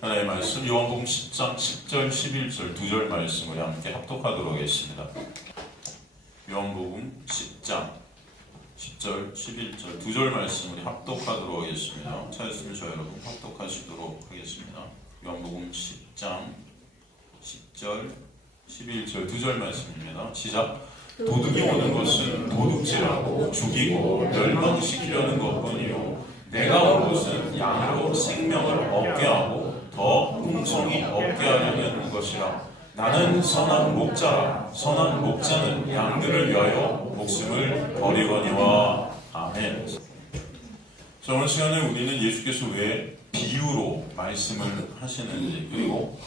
하나님의 말씀 요한복음 10장 10절 11절 두 절 말씀을 함께 합독하도록 하겠습니다. 요한복음 10장 10절 11절 두 절 말씀을 합독하도록 하겠습니다. 찾았으면 저 여러분 합독하시도록 하겠습니다. 요한복음 10장 10절 11절 두 절 말씀입니다. 시작. 도둑이 오는 것은 도둑질하고 죽이고 멸망시키려는 것뿐이요 내가 온 것은 양으로 생명을 얻게 하고 더 풍성히 얻게 하려는 것이라. 나는 선한 목자라. 선한 목자는 양들을 위하여 목숨을 버리거니와. 아멘. 자, 오늘 시간에 우리는 예수께서 왜 비유로 말씀을 하시는지, 그리고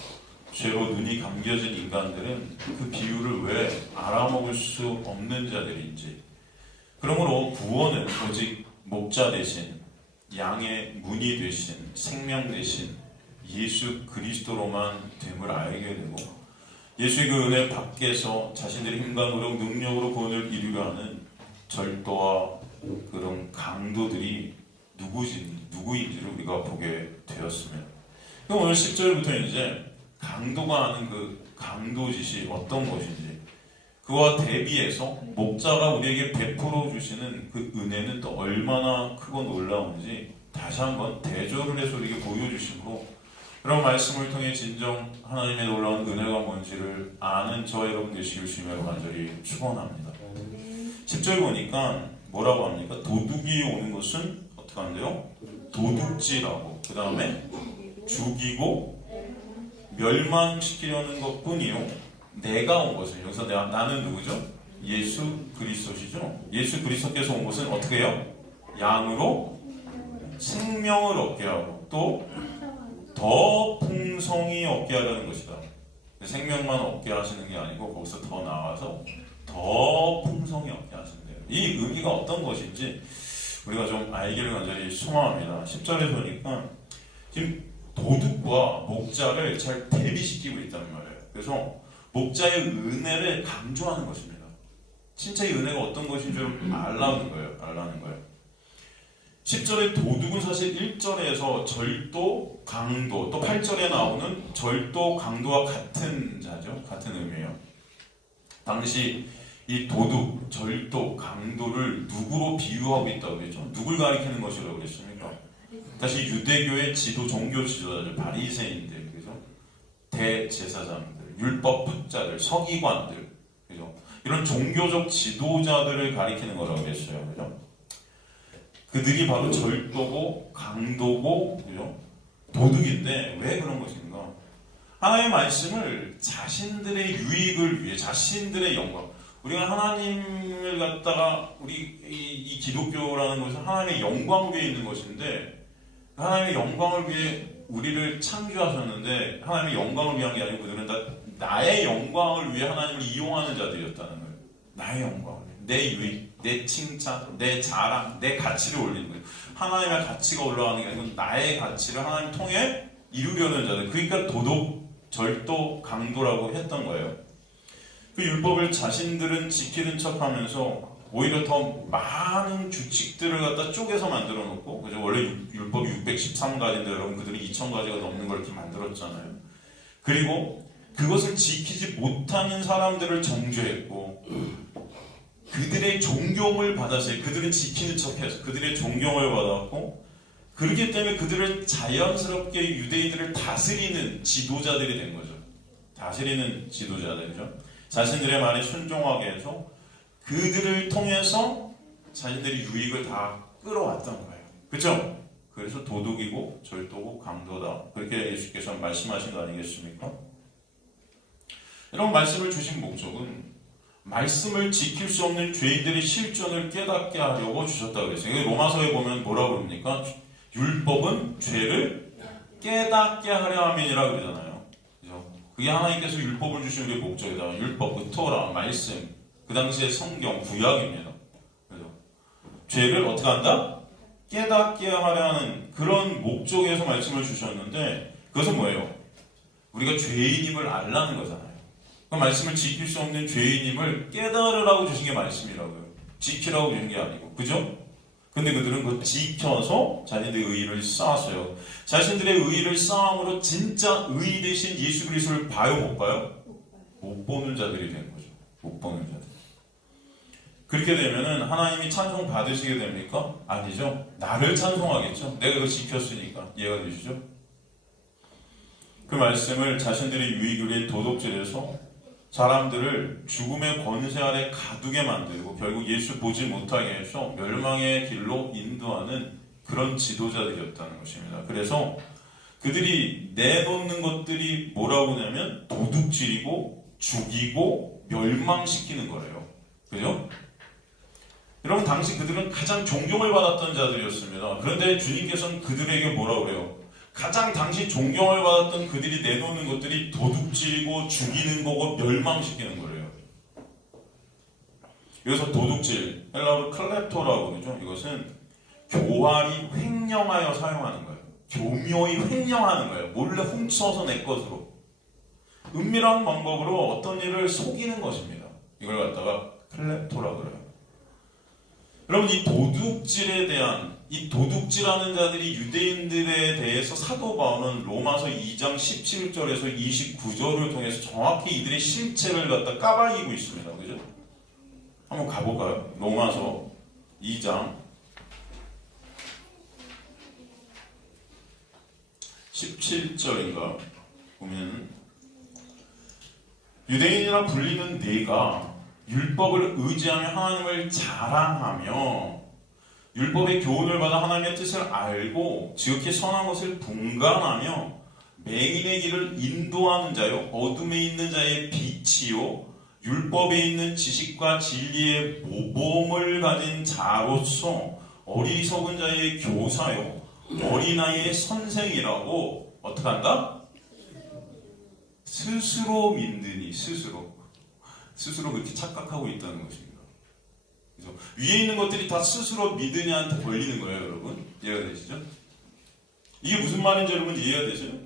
죄로 눈이 감겨진 인간들은 그 비유를 왜 알아먹을 수 없는 자들인지, 그러므로 구원은 오직 목자 대신 양의 문이 되신 생명 대신 예수 그리스도로만 됨을 알게 되고, 예수의 그 은혜 밖에서 자신들의 힘과 노력, 능력으로 구원을 이루려 하는 절도와 그런 강도들이 누구인지를 우리가 보게 되었습니다. 그럼 오늘 10절부터 이제 강도가 하는 그 강도짓이 어떤 것인지, 그와 대비해서 목자가 우리에게 베풀어 주시는 그 은혜는 또 얼마나 크고 놀라운지 다시 한번 대조를 해서 우리에게 보여주시고, 그런 말씀을 통해 진정 하나님의 놀라운 은혜가 뭔지를 아는 저와 여러분 되시길 주님으로 간절히 축원합니다. 10절 보니까 뭐라고 합니까? 도둑이 오는 것은 어떻게 한대요? 도둑질하고, 그 다음에 죽이고 멸망시키려는 것뿐이요 내가 온 것은, 여기서 나는 누구죠? 예수 그리스도시죠. 예수 그리스도께서 온 것은 어떻게 해요? 양으로 생명을 얻게 하고 또 더 풍성히 얻게 하려는 것이다. 생명만 얻게 하시는 게 아니고 거기서 더 나아가서 더 풍성히 얻게 하신대요. 이 의미가 어떤 것인지 우리가 좀 알기를 간절히 소망합니다. 10절에 보니까 지금 도둑과 목자를 잘 대비시키고 있다는 말이에요. 그래서 목자의 은혜를 강조하는 것입니다. 진짜 이 은혜가 어떤 것인지 좀 알라는 거예요. 10절의 도둑은 사실 1절에서 절도, 강도, 또 8절에 나오는 절도, 강도와 같은 자죠. 같은 의미예요. 당시 이 도둑, 절도, 강도를 누구로 비유하고 있다고 그랬죠? 누굴 가리키는 것이라고 그랬습니까? 다시 유대교의 종교 지도자들, 바리새인들, 그죠? 대제사장들, 율법학자들, 서기관들, 그죠? 이런 종교적 지도자들을 가리키는 거라고 그랬어요. 그죠? 그들이 바로 절도고 강도고 그죠? 도둑인데 왜 그런 것인가? 하나님의 말씀을 자신들의 유익을 위해, 자신들의 영광, 우리가 하나님을 갖다가 이 기독교라는 것은 하나님의 영광을 위해 있는 것인데, 하나님의 영광을 위해 우리를 창조하셨는데 하나님의 영광을 위한 게 아니고 그들은 다 나의 영광을 위해 하나님을 이용하는 자들이었다는 거예요. 나의 영광을 위해, 내 유익, 내 칭찬, 내 자랑, 내 가치를 올리는 거예요. 하나님의 가치가 올라가는 게 아니고 나의 가치를 하나님 통해 이루려는 자들, 그러니까 도둑, 절도, 강도라고 했던 거예요. 그 율법을 자신들은 지키는 척하면서 오히려 더 많은 규칙들을 갖다 쪼개서 만들어 놓고, 그죠? 원래 율법이 613가지인데 여러분 그들이 2000가지가 넘는 걸 이렇게 만들었잖아요. 그리고 그것을 지키지 못하는 사람들을 정죄했고, 그들의 존경을 받았어요. 그들은 지키는 척해서 그들의 존경을 받았고, 그렇기 때문에 그들을 자연스럽게 유대인들을 다스리는 지도자들이 된 거죠. 다스리는 지도자들이죠. 자신들의 말에 순종하게 해서 그들을 통해서 자신들이 유익을 다 끌어왔던 거예요. 그렇죠? 그래서 도둑이고 절도고 강도다, 그렇게 예수께서 말씀하신 거 아니겠습니까? 이런 말씀을 주신 목적은 말씀을 지킬 수 없는 죄인들의 실존을 깨닫게 하려고 주셨다고 그랬어요. 로마서에 보면 뭐라고 그럽니까? 율법은 죄를 깨닫게 하려 함이니라 그러잖아요. 그죠? 그게 하나님께서 율법을 주신 우리의 목적이다. 율법, 그 토라, 말씀, 그 당시의 성경, 구약입니다. 그죠? 죄를 어떻게 한다? 깨닫게 하려 하는 그런 목적에서 말씀을 주셨는데, 그것은 뭐예요? 우리가 죄인임을 알라는 거잖아요. 그 말씀을 지킬 수 없는 죄인임을 깨달으라고 주신 게 말씀이라고요. 지키라고 주신 게 아니고, 그죠? 근데 그들은 그걸 지켜서 자신들의 의의를 쌓았어요. 자신들의 의의를 쌓음으로 진짜 의의 대신 예수 그리스도를 봐요, 못 봐요? 못 보는 자들이 된 거죠. 못 보는 자들. 그렇게 되면은 하나님이 찬송 받으시게 됩니까? 아니죠. 나를 찬송하겠죠. 내가 그걸 지켰으니까. 이해가 되시죠? 그 말씀을 자신들의 유익을 위해 도덕질해서 사람들을 죽음의 권세 아래 가두게 만들고 결국 예수 보지 못하게 해서 멸망의 길로 인도하는 그런 지도자들이었다는 것입니다. 그래서 그들이 내놓는 것들이 뭐라고 하냐면 도둑질이고 죽이고 멸망시키는 거예요. 그죠? 여러분, 당시 그들은 가장 존경을 받았던 자들이었습니다. 그런데 주님께서는 그들에게 뭐라고 그래요? 가장 당시 존경을 받았던 그들이 내놓는 것들이 도둑질이고 죽이는 거고 멸망시키는 거예요. 여기서 도둑질, 헬라어로 클레토라고 그러죠. 이것은 교활이 횡령하여 사용하는 거예요. 교묘히 횡령하는 거예요. 몰래 훔쳐서 내 것으로. 은밀한 방법으로 어떤 일을 속이는 것입니다. 이걸 갖다가 클레토라고 그래요. 여러분, 이 도둑질에 대한, 이 도둑질하는 자들이 유대인들에 대해서 사도 바울은 로마서 2장 17절에서 29절을 통해서 정확히 이들의 실체를 갖다 까발리고 있습니다. 그죠? 한번 가볼까요? 로마서 2장 17절인가 보면, 유대인이라 불리는 네가 율법을 의지하며 하나님을 자랑하며 율법의 교훈을 받아 하나님의 뜻을 알고 지극히 선한 것을 분간하며 맹인의 길을 인도하는 자요 어둠에 있는 자의 빛이요 율법에 있는 지식과 진리의 모범을 가진 자로서 어리석은 자의 교사요 어린아이의 선생이라고 어떻게 한다? 스스로 믿느니 스스로 그렇게 착각하고 있다는 것입니다. 그래서 위에 있는 것들이 다 스스로 믿으냐한테 걸리는 거예요, 여러분. 이해가 되시죠? 이게 무슨 말인지 여러분 이해가 되시죠?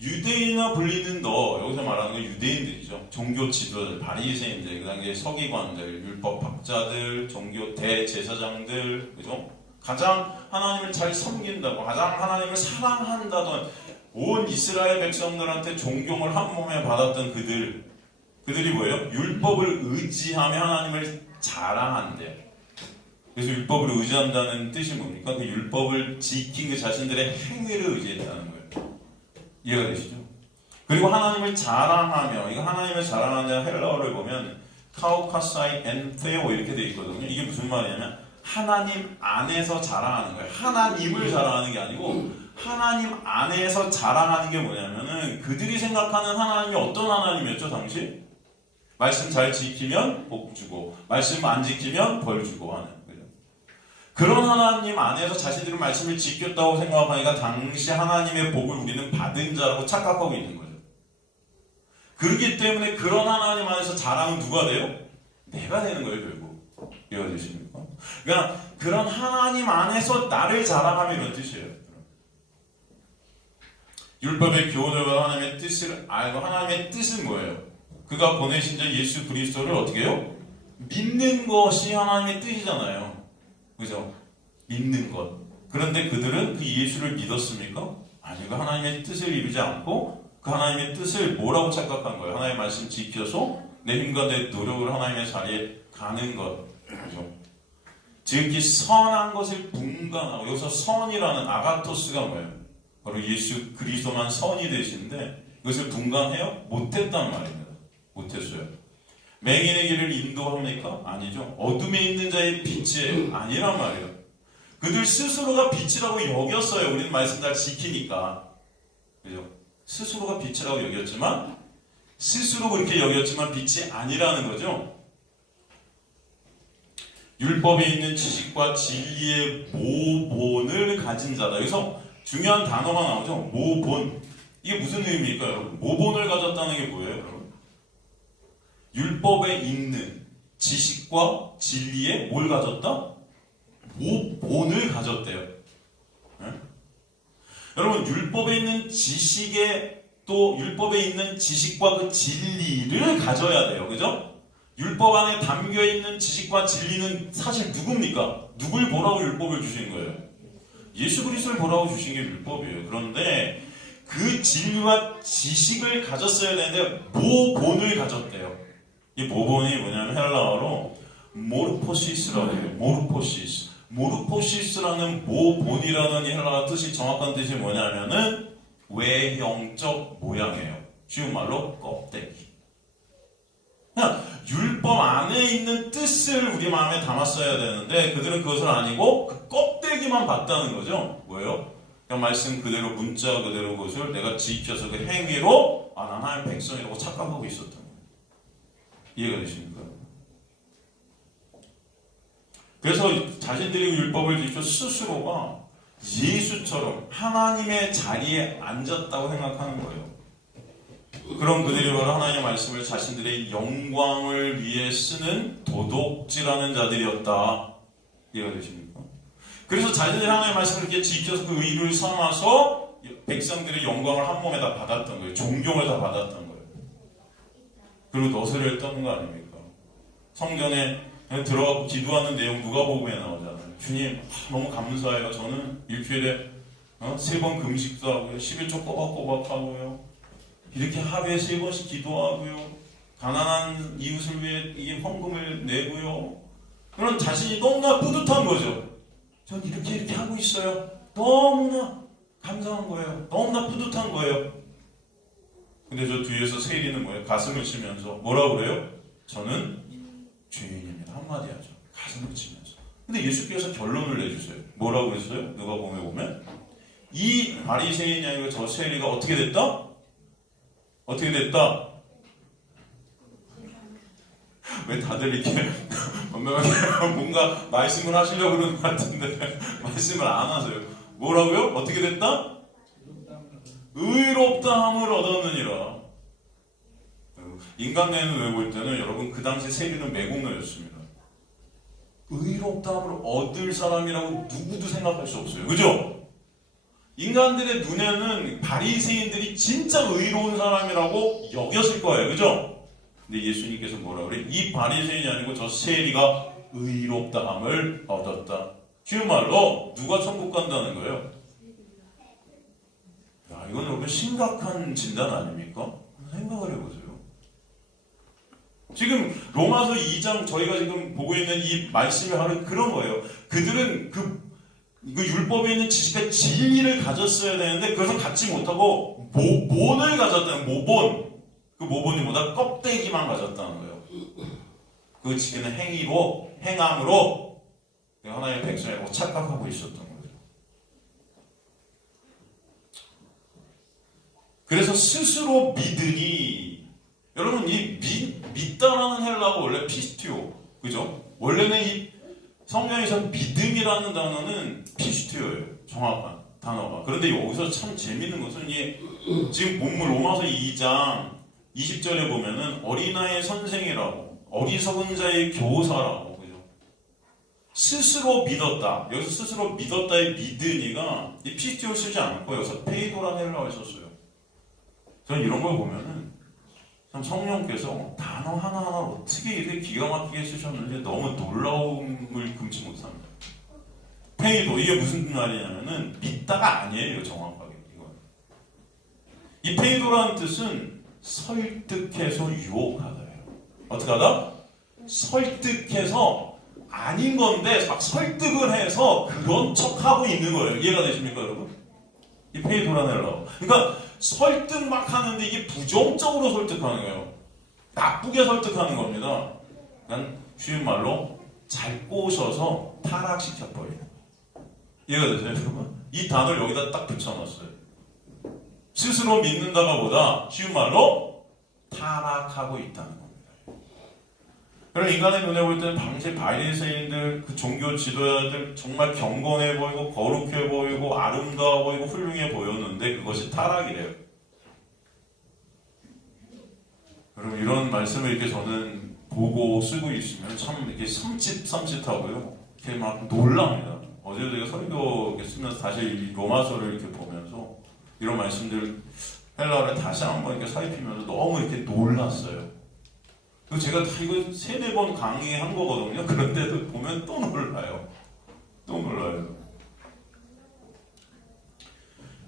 유대인이나 불리는 너, 여기서 말하는 건 유대인들이죠. 종교 지도자들, 바리새인들, 그 다음에 서기관들, 율법학자들, 종교 대제사장들, 그죠? 가장 하나님을 잘 섬긴다고, 가장 하나님을 사랑한다던 온 이스라엘 백성들한테 존경을 한 몸에 받았던 그들이 뭐예요? 율법을 의지하며 하나님을 자랑한대. 그래서 율법을 의지한다는 뜻이 뭡니까? 그 율법을 지킨 그 자신들의 행위를 의지했다는 거예요. 이해가 되시죠? 그리고 하나님을 자랑하며, 이거 하나님을 자랑하는 헬라어를 보면 카오카사이 엔테오 이렇게 되어 있거든요. 이게 무슨 말이냐면 하나님 안에서 자랑하는 거예요. 하나님을 자랑하는 게 아니고 하나님 안에서 자랑하는 게 뭐냐면은 그들이 생각하는 하나님이 어떤 하나님이었죠, 당시? 말씀 잘 지키면 복 주고 말씀 안 지키면 벌 주고 하는 거죠. 그런 하나님 안에서 자신들은 말씀을 지켰다고 생각하니까 당시 하나님의 복을 우리는 받은 자라고 착각하고 있는 거죠. 그렇기 때문에 그런 하나님 안에서 자랑은 누가 돼요? 내가 되는 거예요, 결국. 이해가 되십니까? 그러니까 그런 하나님 안에서 나를 자랑하면 이런 뜻이에요. 율법의 교훈을 받아 하나님의 뜻을 알고, 하나님의 뜻은 뭐예요? 그가 보내신 자 예수 그리스도를 어떻게 해요? 믿는 것이 하나님의 뜻이잖아요. 그죠? 믿는 것. 그런데 그들은 그 예수를 믿었습니까? 아니, 그 하나님의 뜻을 이루지 않고 그 하나님의 뜻을 뭐라고 착각한 거예요? 하나님의 말씀 지켜서 내 힘과 내 노력으로 하나님의 자리에 가는 것. 그죠? 지극히 선한 것을 분간하고, 여기서 선이라는 아가토스가 뭐예요? 바로 예수 그리스도만 선이 되시는데 이것을 분간해요? 못했단 말입니다. 못했어요. 맹인의 길을 인도합니까? 아니죠. 어둠에 있는 자의 빛이 아니란 말이에요. 그들 스스로가 빛이라고 여겼어요. 우리는 말씀 잘 지키니까. 그죠? 스스로가 빛이라고 여겼지만, 스스로 그렇게 여겼지만 빛이 아니라는 거죠. 율법에 있는 지식과 진리의 모본을 가진 자다. 여기서 중요한 단어가 나오죠. 모본. 이게 무슨 의미입니까, 여러분? 모본을 가졌다는 게 뭐예요, 여러분? 율법에 있는 지식과 진리에 뭘 가졌다? 모본을 가졌대요. 네? 여러분, 율법에 있는 지식에 또 율법에 있는 지식과 그 진리를 가져야 돼요. 그죠? 율법 안에 담겨있는 지식과 진리는 사실 누굽니까? 누굴 보라고 율법을 주신 거예요? 예수 그리스도를 보라고 주신 게 율법이에요. 그런데 그 진리와 지식을 가졌어야 되는데 모본을 가졌대요. 이 모본이 뭐냐면 헬라어로 모르포시스라고 해요. 모르포시스. 모르포시스라는 모본이라는 헬라어 뜻이 정확한 뜻이 뭐냐면은 외형적 모양이에요. 쉬운 말로 껍데기. 그냥 율법 안에 있는 뜻을 우리 마음에 담았어야 되는데 그들은 그것을 아니고 그 껍데기만 봤다는 거죠. 뭐예요? 그냥 말씀 그대로 문자 그대로 그것을 내가 지켜서 그 행위로 난 하나님 백성이라고 착각하고 있었던 거예요. 이해가 되십니까? 그래서 자신들이 율법을 지켜 스스로가 예수처럼 하나님의 자리에 앉았다고 생각하는 거예요. 그럼 그들이 바로 하나님의 말씀을 자신들의 영광을 위해 쓰는 도둑질하는 자들이었다. 이해가 되십니까? 그래서 자신들이 하나님의 말씀을 이렇게 지켜서 그 의를 삼아서 백성들의 영광을 한 몸에 다 받았던 거예요. 존경을 다 받았던 거예요. 그리고 너스레를 떠는 거 아닙니까? 성경에 들어가고 기도하는 내용 누가복음에 나오잖아요. 주님 너무 감사해요. 저는 일주일에 3번 금식도 하고요. 11조 꼬박꼬박 하고요. 이렇게 하루에 3번씩 기도하고요. 가난한 이웃을 위해 이게 헌금을 내고요. 그런 자신이 너무나 뿌듯한 거죠. 전 이렇게 하고 있어요. 너무나 감사한 거예요. 너무나 뿌듯한 거예요. 근데 저 뒤에서 세리는 뭐예요? 가슴을 치면서 뭐라고 그래요? 저는 죄인입니다. 한마디 하죠. 가슴을 치면서. 근데 예수께서 결론을 내주세요. 뭐라고 했어요? 누가복음에 보면 이 바리새인이 아니고 저 세리가 어떻게 됐다? 어떻게 됐다? 왜 다들 이렇게 뭔가 말씀을 하시려고 그러는 것 같은데 말씀을 안 하세요. 뭐라고요? 어떻게 됐다? 의롭다함을 얻었느니라. 인간내는 볼 때는 여러분 그 당시 세리는 매국노였습니다. 의롭다함을 얻을 사람이라고 누구도 생각할 수 없어요. 그죠? 인간들의 눈에는 바리새인들이 진짜 의로운 사람이라고 여겼을 거예요. 그죠? 근데 예수님께서 뭐라 그래? 이 바리새인이 아니고 저 세리가 의롭다함을 얻었다. 쉬운 말로 누가 천국 간다는 거예요? 야, 이건 여러분 심각한 진단 아닙니까? 생각을 해보세요. 지금 로마서 2장 저희가 지금 보고 있는 이 말씀이 하는 그런 거예요. 그들은 그 율법에 있는 지식과 진리를 가졌어야 되는데 그것을 갖지 못하고 모본을 가졌다는 모본. 그 모본이 뭐다? 껍데기만 가졌다는 거예요. 그 지키는 행위로 행함으로 하나님의 백성이라고 착각하고 있었던 거예요. 그래서 스스로 믿으니 여러분 이 믿다라는 헬라어가 원래 피스티오 그죠? 원래는 이 성경에서 믿음이라는 단어는 피스티오예요. 정확한 단어가. 그런데 여기서 참 재밌는 것은 이 지금 본문 로마서 2장 20절에 보면은 어린아이의 선생이라고 어리석은 자의 교사라고 그죠? 스스로 믿었다. 여기서 스스로 믿었다의 믿으니가 이 피스티오를 쓰지 않고 여기서 페이도라는 헬라어를 썼어요. 저는 이런 걸 보면은 참 성령께서 단어 하나하나 어떻게 이렇게 기가 막히게 쓰셨는지 너무 놀라움을 금치 못합니다. 페이도 이게 무슨 말이냐면은 믿다가 아니에요. 정확하게 이건. 이 페이도라는 뜻은 설득해서 유혹하다예요. 어떻게 하다? 설득해서 아닌 건데 막 설득을 해서 그런 척하고 있는 거예요. 이해가 되십니까 여러분? 이 페이도라는 헬라어. 그러니까 설득 막 하는데 이게 부정적으로 설득하는 거예요. 나쁘게 설득하는 겁니다. 그냥 쉬운 말로 잘 꼬셔서 타락시켜버려요. 이해가 되세요 여러분? 이 단어를 여기다 딱 붙여놨어요. 스스로 믿는다가 보다 쉬운 말로 타락하고 있다는 겁니다. 그럼 인간의 눈에 볼 때는 당시 바리새인들, 그 종교 지도자들 정말 경건해 보이고 거룩해 보이고 아름다워 보이고 훌륭해 보였는데 그것이 타락이래요. 여러분 이런 말씀을 이렇게 저는 보고 쓰고 있으면 참 이렇게 섬찟하고요. 이렇게 막 놀랍니다. 어제도 제가 설교 쓰면서 다시 로마서를 이렇게 보면서 이런 말씀들 헬라어를 다시 한번 이렇게 살피면서 너무 이렇게 놀랐어요. 제가 다 이거 세네 번 강의한 거거든요. 그런데도 보면 또 놀라요. 또 놀라요.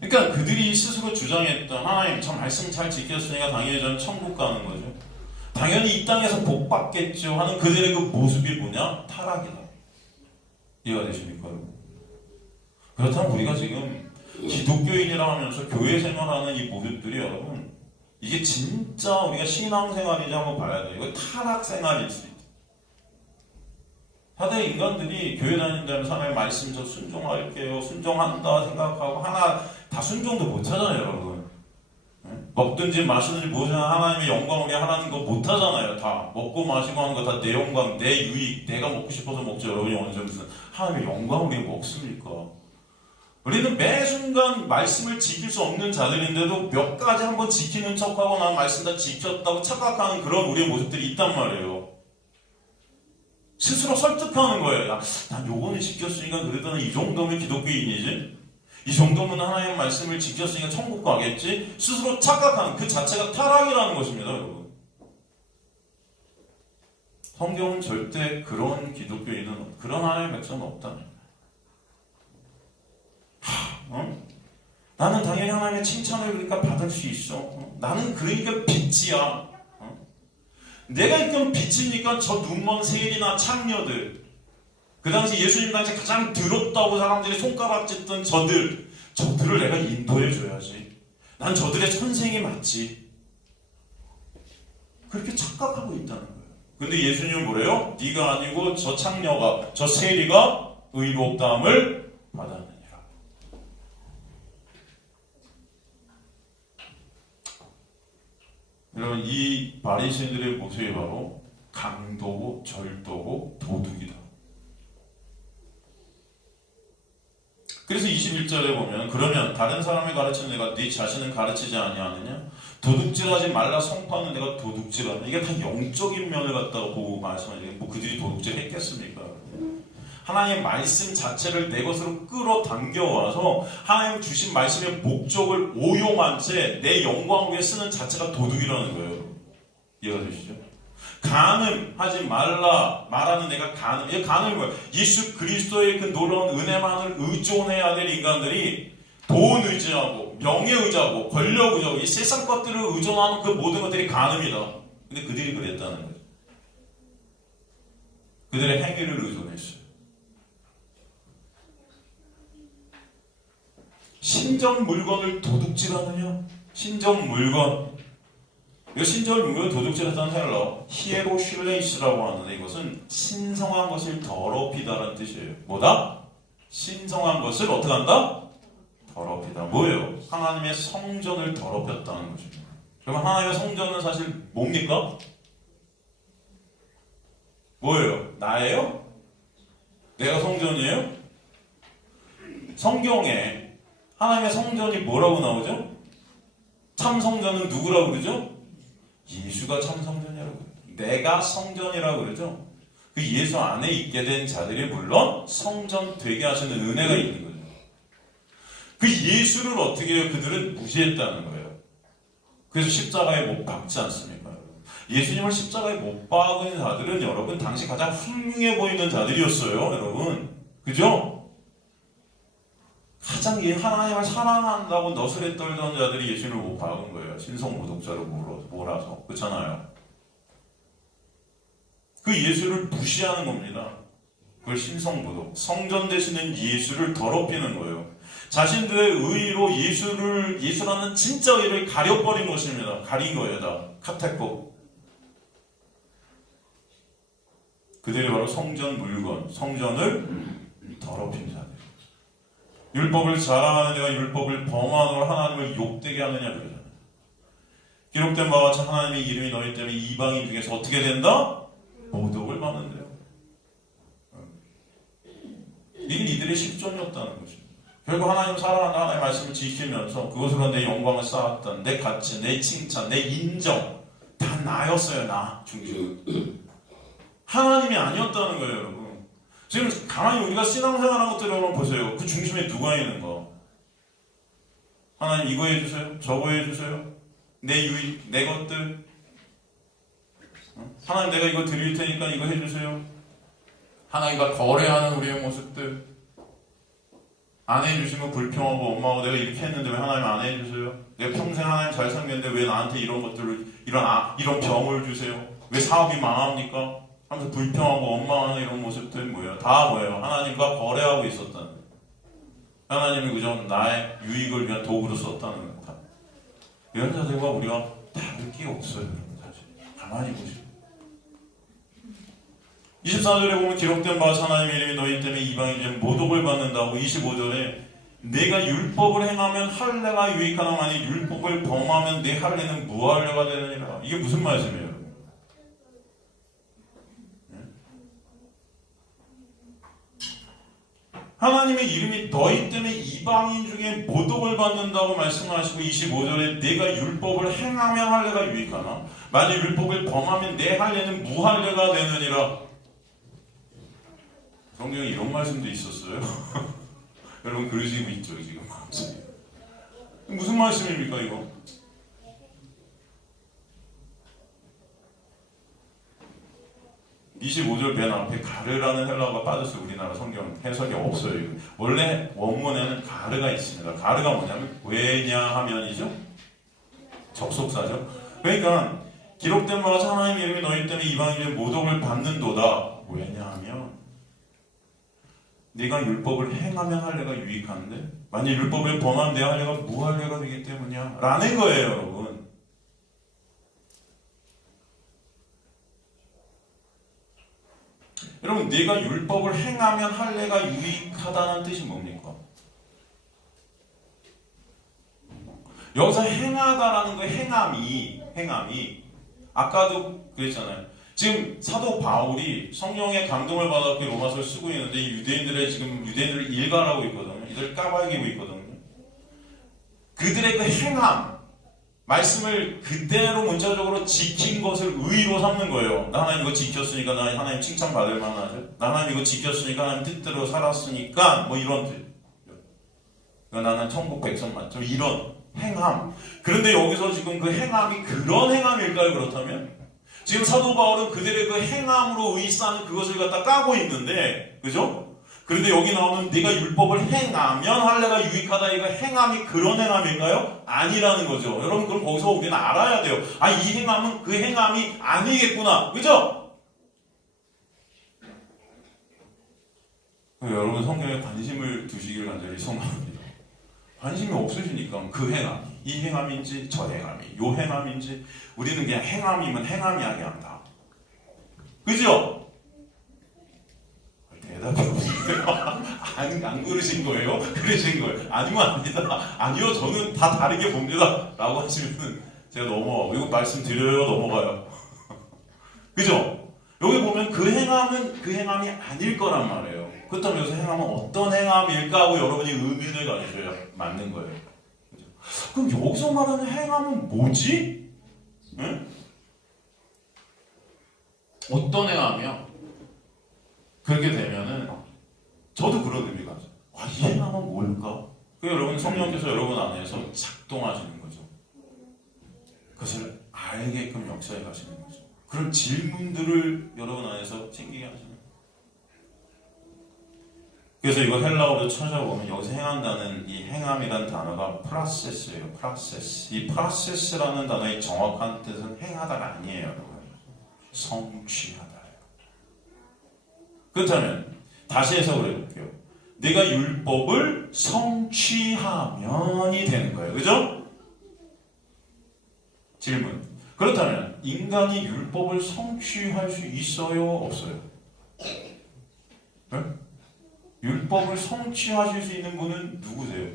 그러니까 그들이 스스로 주장했던 하나님 참 말씀 잘 지켰으니까 당연히 저는 천국 가는 거죠. 당연히 이 땅에서 복 받겠죠 하는 그들의 그 모습이 뭐냐? 타락이다. 이해가 되십니까? 그렇다면 우리가 지금 기독교인이라 하면서 교회 생활하는 이 모습들이 여러분 이게 진짜 우리가 신앙생활인지 한번 봐야 돼요. 이거 타락생활일 수 있다. 다들 인간들이 교회 다닌다면서 하나님 말씀 저 순종할게요. 순종한다 생각하고 하나 다 순종도 못하잖아요. 여러분. 먹든지 마시든지 무엇이나 하나님의 영광을 위해 하라는 거 못하잖아요. 다 먹고 마시고 하는 거 다 내 영광, 내 유익, 내가 먹고 싶어서 먹죠. 여러분이 언제 무슨 하나님의 영광을 위해 먹습니까? 우리는 매 순간 말씀을 지킬 수 없는 자들인데도 몇 가지 한번 지키는 척하고 난 말씀 다 지켰다고 착각하는 그런 우리의 모습들이 있단 말이에요. 스스로 설득하는 거예요. 야, 난 요거는 지켰으니까 그래도 이 정도면 기독교인이지? 이 정도면 하나님의 말씀을 지켰으니까 천국 가겠지? 스스로 착각하는 그 자체가 타락이라는 것입니다, 여러분. 성경은 절대 그런 기독교인은, 그런 하나님의 백성은 없다는 나는 당연히 하나님의 칭찬을 그러니까 받을 수 있어. 나는 그러니까 빛이야. 내가 이건 빛이니까 저 눈먼 세일이나 창녀들, 그 당시 예수님 당시 가장 더럽다고 사람들이 손가락 찢던 저들을 내가 인도해줘야지. 난 저들의 천생이 맞지. 그렇게 착각하고 있다는 거예요. 근데 예수님은 뭐래요? 네가 아니고 저 창녀가, 저 세리가 의롭다함을 받았느니라. 여러분, 이 바리새인들의 모습이 바로 강도고 절도고 도둑이다. 그래서 21절에 보면 그러면 다른 사람을 가르치는 내가 네 자신은 가르치지 아니하느냐? 도둑질하지 말라 선포하는 내가 도둑질하느냐? 이게 다 영적인 면을 갖다가 보고 말씀하시는 뭐 그들이 도둑질 했겠습니까? 하나님의 말씀 자체를 내 것으로 끌어당겨와서 하나님 주신 말씀의 목적을 오용한 채 내 영광을 위해 쓰는 자체가 도둑이라는 거예요. 이해가 되시죠? 간음하지 말라 말하는 내가 간음. 이 간음이 뭐예요? 예수 그리스도의 그 놀라운 은혜만을 의존해야 될 인간들이 돈 의지하고 명예 의지하고 권력 의지하고 이 세상 것들을 의존하는 그 모든 것들이 간음이다. 근데 그들이 그랬다는 거죠. 그들의 행위를 의존했어요. 신전 물건을 도둑질하느냐? 신전 물건. 이 신전 물건을 도둑질했다는 헬러 히에로슐레이스라고 하는데 이것은 신성한 것을 더럽히다라는 뜻이에요. 뭐다? 신성한 것을 어떻게 한다? 더럽히다. 뭐예요? 하나님의 성전을 더럽혔다는 것입니다. 그럼 하나님의 성전은 사실 뭡니까? 뭐예요? 나예요? 내가 성전이에요? 성경에 하나님의 성전이 뭐라고 나오죠? 참 성전은 누구라고 그러죠? 예수가 참 성전이라고 그래요. 내가 성전이라고 그러죠. 그 예수 안에 있게 된 자들이 물론 성전 되게 하시는 은혜가 있는 거죠. 그 예수를 어떻게 해요? 그들은 무시했다는 거예요. 그래서 십자가에 못 박지 않습니까? 예수님을 십자가에 못 박은 자들은 여러분 당시 가장 훌륭해 보이는 자들이었어요. 여러분. 그죠? 가장 하나님을 사랑한다고 너스레 떨던 자들이 예수님을 못 박은 거예요. 신성 모독자로 몰아서. 그렇잖아요. 그 예수를 무시하는 겁니다. 그걸 신성 모독. 성전 되시는 예수를 더럽히는 거예요. 자신들의 의로 예수라는 진짜 의를 가려버린 것입니다. 가린 거예요. 다. 카테코. 그들이 바로 성전 물건, 성전을 더럽힌 자들. 율법을 자랑하는 자가 율법을 범함으로 하나님을 욕되게 하느냐 그러잖아요. 기록된 바와 같이 하나님의 이름이 너희 때문에 이방인 중에서 어떻게 된다? 모독을 받는데요. 이게 이들의 실존이었다는 것입니다. 결국 하나님 사랑하는 하나님의 말씀을 지키면서 그것으로 내 영광을 쌓았던 내 가치, 내 칭찬, 내 인정 다 나였어요. 나 중심. 하나님이 아니었다는 거예요. 여러분. 지금 가만히 우리가 신앙생활한 것들을 한번 보세요. 그 중심에 누가 있는 거? 하나님 이거 해주세요. 저거 해주세요. 내 유익, 내 것들. 하나님 내가 이거 드릴 테니까 이거 해주세요. 하나님과 거래하는 우리의 모습들, 안 해주시면 불평하고 엄마하고 내가 이렇게 했는데 왜 하나님 안 해주세요? 내가 평생 하나님 잘 섬겼는데 왜 나한테 이런 것들을 이런 병을 주세요? 왜 사업이 망합니까? 하면서 불평하고 원망하는 이런 모습들 뭐예요? 다 뭐예요? 하나님과 거래하고 있었다는 거예요. 하나님이 그저 나의 유익을 위한 도구로 썼다는 거다. 이런 자들과 우리가 다를 게 없어요. 사실 가만히 보시고 24절에 보면 기록된 바 하나님의 이름이 너희 때문에 이방인 중 모독을 받는다고. 25절에 내가 율법을 행하면 할례가 유익하나 만일 율법을 범하면 내 할례는 무할례가 되느니라. 이게 무슨 말씀이에요? 하나님의 이름이 너희 때문에 이방인 중에 모독을 받는다고 말씀하시고 25절에 내가 율법을 행하면 할례가 유익하나 만일 율법을 범하면 내 할례는 무할례가 되느니라. 성경에 이런 말씀도 있었어요. 여러분 그러시고 있죠 지금. 무슨 말씀입니까 이거? (25절) 맨 앞에 가르라는 헬라어가 빠져서 우리나라 성경 해석이 없어요. 원래 원문에는 가르가 있습니다. 가르가 뭐냐면 왜냐하면이죠. 접속사죠. 그러니까 기록된 바가 하나님의 이름이 너희 때문에 이방인의 모독을 받는도다. 왜냐하면 네가 율법을 행하면 할례가 유익하는데 만약 율법을 범하면 내 할례가 무할례가 되기 때문이야 라는 거예요. 여러분 여러분 네가 율법을 행하면 할례가 유익하다는 뜻이 뭡니까? 여기서 행하다라는 거 행함이 아까도 그랬잖아요. 지금 사도 바울이 성령의 감동을 받았고 로마서를 쓰고 있는데 유대인들을 일갈하고 있거든요. 이들 까발기고 있거든요. 그들의 그 행함, 말씀을 그대로 문자적으로 지킨 것을 의로 삼는 거예요. 나 하나님 이거 지켰으니까 나 하나님 칭찬받을 만하죠. 나 하나님 이거 지켰으니까 하나님 뜻대로 살았으니까 뭐 이런 뜻. 그러니까 나는 천국 백성 맞죠? 이런 행함. 그런데 여기서 지금 그 행함이 그런 행함일까요? 그렇다면? 지금 사도 바울은 그들의 그 행함으로 의사는 그것을 갖다 까고 있는데, 그죠? 그런데 여기 나오는 네가 율법을 행하면 할례가 유익하다. 이거 행함이 그런 행함일까요? 아니라는 거죠. 여러분 그럼 거기서 우리는 알아야 돼요. 아, 이 행함은 그 행함이 아니겠구나. 그죠? 여러분 성경에 관심을 두시길 간절히 소망합니다. 관심이 없으시니까 그 행함, 이 행함인지 저 행함이, 요 행함인지 우리는 그냥 행함이면 행함이야 그냥 다. 그죠? 대답이 없어요. 안 그러신 거예요? 그러신 거예요? 아니면 아니다. 아니요 저는 다 다르게 봅니다. 라고 하시면 제가 넘어가고 이거 말씀드려요 넘어가요. 그죠? 여기 보면 그 행함은 그 행함이 아닐 거란 말이에요. 그렇다면 여기서 행함은 어떤 행함일까 하고 여러분이 의문을 가지셔야 맞는 거예요. 그죠? 그럼 여기서 말하는 행함은 뭐지? 응? 어떤 행함이야? 그렇게 되면은 저도 그런 의미가 있어요. 와, 이 행함은 뭘까? 그 여러분 성령께서 여러분 안에서 작동하시는 거죠. 그것을 알게끔 역사해 가시는 거죠. 그런 질문들을 여러분 안에서 생기게 하시는 거예요. 그래서 이거 헬라어로 찾아보면 여기서 행한다는 이 행함이라는 단어가 프라세스예요. 프라세스. 이 프라세스라는 단어의 정확한 뜻은 행하다가 아니에요, 여러분. 성취하다예요. 그렇다면 다시 해석을 해볼게요. 내가 율법을 성취하면이 되는 거예요. 그죠? 질문. 그렇다면 인간이 율법을 성취할 수 있어요? 없어요? 네? 율법을 성취하실 수 있는 분은 누구세요?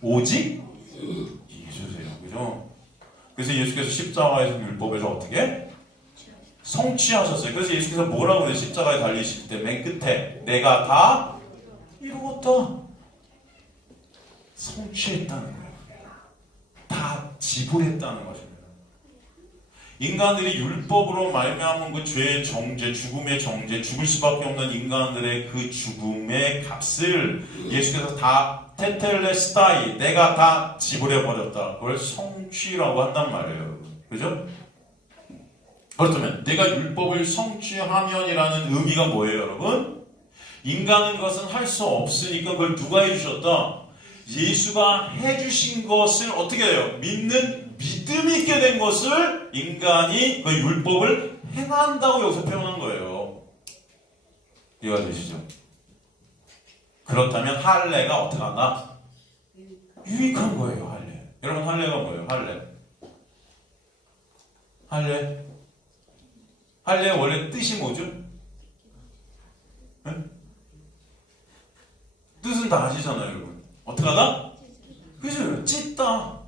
오직 예수세요. 그죠? 그래서 예수께서 십자가에서 율법에서 어떻게? 성취하셨어요. 그래서 예수께서 뭐라고 그래요? 십자가에 달리실 때 맨 끝에 내가 다 이루었다. 성취했다는 거예요. 다 지불했다는 것입니다. 인간들이 율법으로 말미암은 그 죄의 정죄, 죽음의 정죄, 죽을 수밖에 없는 인간들의 그 죽음의 값을 예수께서 다 테텔레스타이, 내가 다 지불해버렸다. 그걸 성취라고 한단 말이에요. 그죠? 그렇다면 내가 율법을 성취하면이라는 의미가 뭐예요, 여러분? 인간은 것은 할 수 없으니까 그걸 누가 해주셨다? 예수가 해주신 것을 어떻게 해요? 믿는 믿음이 있게 된 것을 인간이 그 율법을 행한다고 여기서 표현한 거예요. 이해가 되시죠? 그렇다면 할례가 어떻게 한다? 유익한 거예요, 할례. 여러분, 할례가 뭐예요? 할례 원래 뜻이 뭐죠? 네? 뜻은 다 아시잖아요, 여러분. 어떻게 하다? 그죠? 찢다.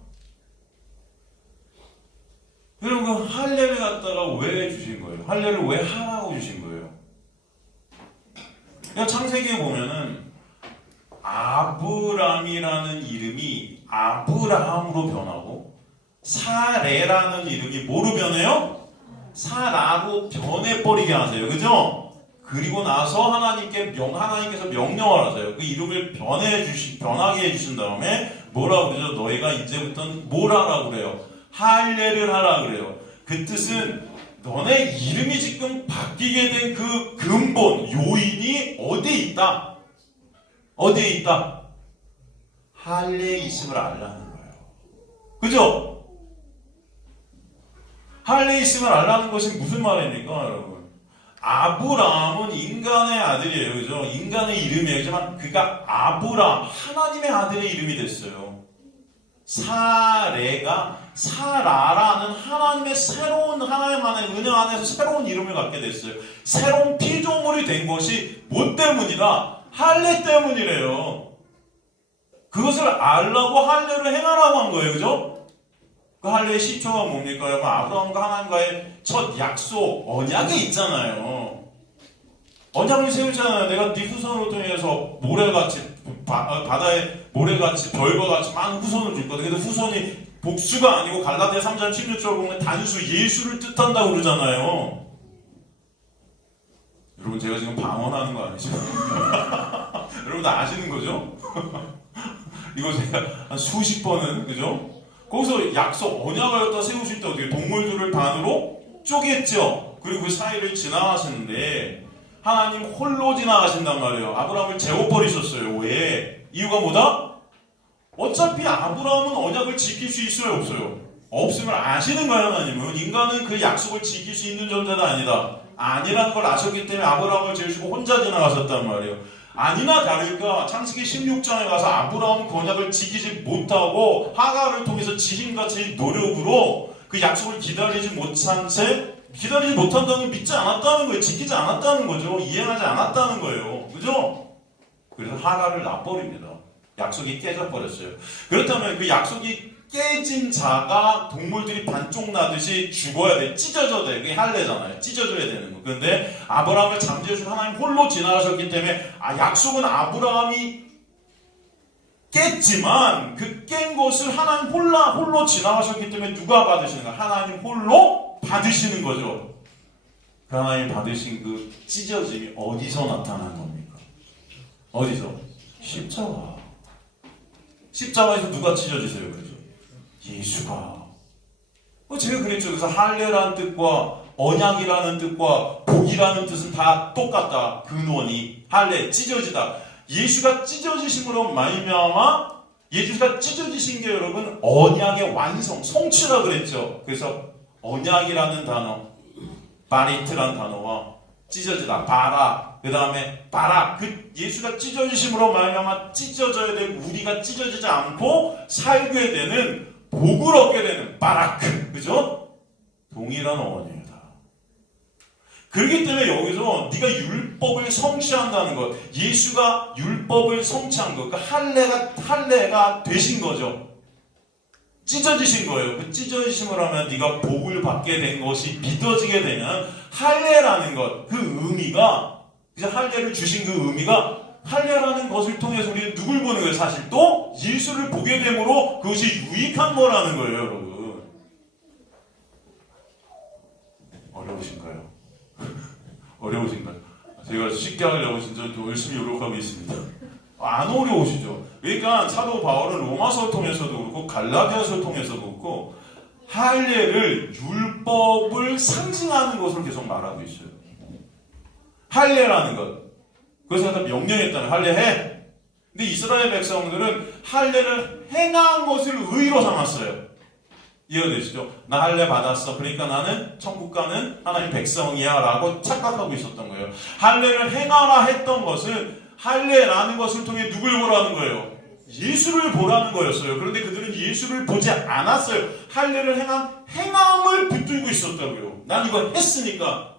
여러분, 그 할례를 갖다가 왜 주신 거예요? 할례를 왜 하라고 주신 거예요? 그냥 창세기에 보면은 아브람이라는 이름이 아브라함으로 변하고 사레라는 이름이 뭐로 변해요? 사라로 변해버리게 하세요. 그죠? 그리고 나서 하나님께서 명령을 하세요. 그 이름을 변하게 해주신 다음에 뭐라고 그러죠? 너희가 이제부터는 뭘 하라고 그래요? 할례를 하라 그래요. 그 뜻은 너네 이름이 지금 바뀌게 된 그 근본, 요인이 어디에 있다? 어디에 있다? 할례에 있음을 알라는 거예요. 그죠? 할례에 있음을 알라는 것이 무슨 말입니까, 여러분? 아브라함은 인간의 아들이에요. 그죠? 인간의 이름이에요. 하지만 그가 아브라함, 하나님의 아들의 이름이 됐어요. 사레가 사라라는 하나님의 새로운 하나님만의 은혜 안에서 새로운 이름을 갖게 됐어요. 새로운 피조물이 된 것이 뭐 때문이다? 할례 때문이래요. 그것을 알라고 할례를 행하라고 한 거예요. 그죠? 그 할례의 시초가 뭡니까? 여러분, 아브라함과 하나님과의 첫 약속, 언약이 있잖아요. 언약을 세우잖아요. 내가 네 후손을 통해서 모래같이 바다에 모래같이 별과 같이 많은 후손을 줄 거다. 근데 후손이 복수가 아니고 갈라디아 3장 16절 보면 단수 예수를 뜻한다고 그러잖아요. 여러분, 제가 지금 방언하는 거 아니죠? 여러분 다 아시는 거죠? 이거 제가 한 수십 번은, 그죠? 거기서 약속, 언약을 갖다 세우실 때 어떻게 동물들을 반으로 쪼갰죠? 그리고 그 사이를 지나가시는데 하나님 홀로 지나가신단 말이에요. 아브라함을 제어버리셨어요. 왜? 이유가 뭐다? 어차피 아브라함은 언약을 지킬 수 있어요, 없어요? 없음을 아시는 거예요, 하나님은. 인간은 그 약속을 지킬 수 있는 존재가 아니다. 아니라는 걸 아셨기 때문에 아브라함을 지으시고 혼자 지나가셨단 말이에요. 아니나 다를까 창세기 16장에 가서 아브라함은 그 언약을 지키지 못하고 하갈을 통해서 지금같이 노력으로 그 약속을 기다리지 못한다는 걸 믿지 않았다는 거예요. 지키지 않았다는 거죠. 이행하지 않았다는 거예요. 그죠? 그래서 하갈을 놔버립니다. 약속이 깨져버렸어요. 그렇다면 그 약속이 깨진 자가 동물들이 반쪽 나듯이 죽어야 돼. 찢어져야 돼. 그게 할례잖아요. 찢어져야 되는 거. 그런데 아브라함을 잠재우신 하나님 홀로 지나가셨기 때문에 약속은 아브라함이 깼지만 그 깬 것을 하나님 홀로 지나가셨기 때문에 누가 받으시는 거야? 하나님 홀로 받으시는 거죠. 그 하나님 받으신 그 찢어짐이 어디서 나타난 겁니까? 어디서? 십자가에서 누가 찢어지세요? 그래서 예수가. 제가 그랬죠. 그래서 할례라는 뜻과 언약이라는 뜻과 복이라는 뜻은 다 똑같다. 근원이 할례, 찢어지다. 예수가 찢어지심으로 말미암아 예수가 찢어지신 게 여러분 언약의 완성, 성취라 그랬죠. 그래서 언약이라는 단어, 바리트라는 단어와 찢어지다, 바라, 그 다음에 바라, 그 예수가 찢어지심으로 말미암아 찢어져야 될 우리가 찢어지지 않고 살게 되는 복을 얻게 되는 바라크, 그죠? 동일한 어원이에요. 다. 그렇기 때문에 여기서 네가 율법을 성취한다는 것, 예수가 율법을 성취한 것, 그 할례가 되신 거죠. 찢어지신 거예요. 그 찢어지심을 하면 네가 복을 받게 된 것이 믿어지게 되면 할례라는 것, 그 의미가, 이제 할례를 주신 그 의미가 할례라는 것을 통해서 우리는 누굴 보는 거예요? 사실 또 예수를 보게 됨으로 그것이 유익한 거라는 거예요, 여러분. 어려우신가요? 어려우신가요? 제가 쉽게 하려고 진짜 열심히 노력하고 있습니다. 안 어려우시죠? 그러니까 사도 바울은 로마서를 통해서도 그렇고 갈라디아서를 통해서도 그렇고 할례를 율법을 상징하는 것으로 계속 말하고 있어요. 할례라는 것. 그래서 갖다 명령했다는 할례해. 근데 이스라엘 백성들은 할례를 행한 것을 의로 삼았어요. 이해가 되시죠? 나 할례 받았어. 그러니까 나는 천국 가는 하나님 백성이야 라고 착각하고 있었던 거예요. 할례를 행하라 했던 것은 할례라는 것을 통해 누굴 보라는 거예요? 예수를 보라는 거였어요. 그런데 그들은 예수를 보지 않았어요. 할례를 행한 행함을 붙들고 있었다고요. 난 이거 했으니까.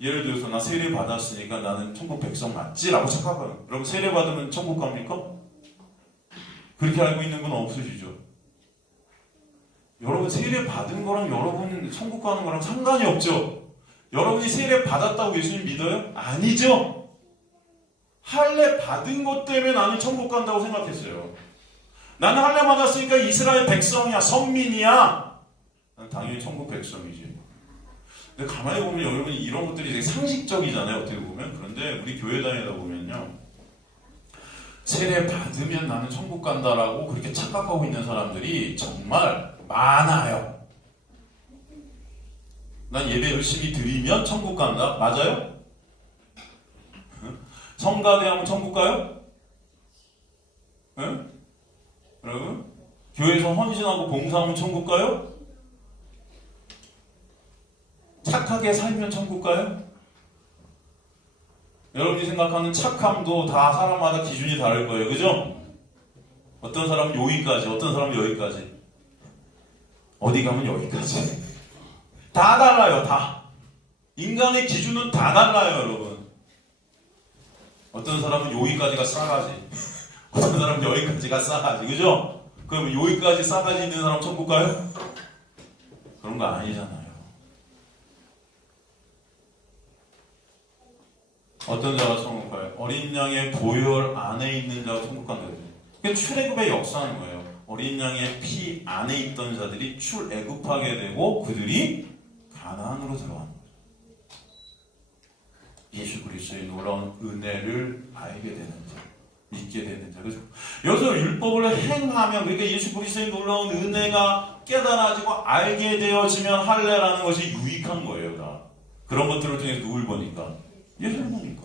예를 들어서 나 세례 받았으니까 나는 천국 백성 맞지? 라고 착각하는. 여러분 세례 받으면 천국 갑니까? 그렇게 알고 있는 건 없으시죠? 여러분 세례 받은 거랑 여러분 천국 가는 거랑 상관이 없죠? 여러분이 세례 받았다고 예수님 믿어요? 아니죠? 할례 받은 것 때문에 나는 천국 간다고 생각했어요. 나는 할례 받았으니까 이스라엘 백성이야, 선민이야. 나는 당연히 천국 백성이지. 근데 가만히 보면 여러분이 이런 것들이 되게 상식적이잖아요, 어떻게 보면. 그런데 우리 교회 다니다 보면요, 세례 받으면 나는 천국 간다라고 그렇게 착각하고 있는 사람들이 정말 많아요. 난 예배 열심히 드리면 천국 간다. 맞아요? 성가대하면 천국 가요? 응? 여러분? 교회에서 헌신하고 봉사하면 천국 가요? 착하게 살면 천국 가요? 여러분이 생각하는 착함도 다 사람마다 기준이 다를 거예요. 그죠? 어떤 사람은 여기까지, 어떤 사람은 여기까지. 어디 가면 여기까지. 다 달라요, 다. 인간의 기준은 다 달라요, 여러분. 어떤 사람은 여기까지가 싸가지. 어떤 사람은 여기까지가 싸가지. 그죠? 그럼 여기까지 싸가지 있는 사람 천국 가요? 그런 거 아니잖아요. 어떤 자가 천국 가요? 어린 양의 보혈 안에 있는 자가 천국 간다고 해요. 그게 출애굽의 역사는 거예요. 어린 양의 피 안에 있던 자들이 출애굽하게 되고 그들이 가나안으로 들어가는 거죠. 예수 그리스도의 놀라운 은혜를 알게 되는 자, 믿게 되는 자, 그죠? 여기서 율법을 행하면, 그러니까 예수 그리스도의 놀라운 은혜가 깨달아지고 알게 되어지면 할례라는 것이 유익한 거예요, 다. 그런 것들을 통해서 누굴 보니까? 예수를 보니까.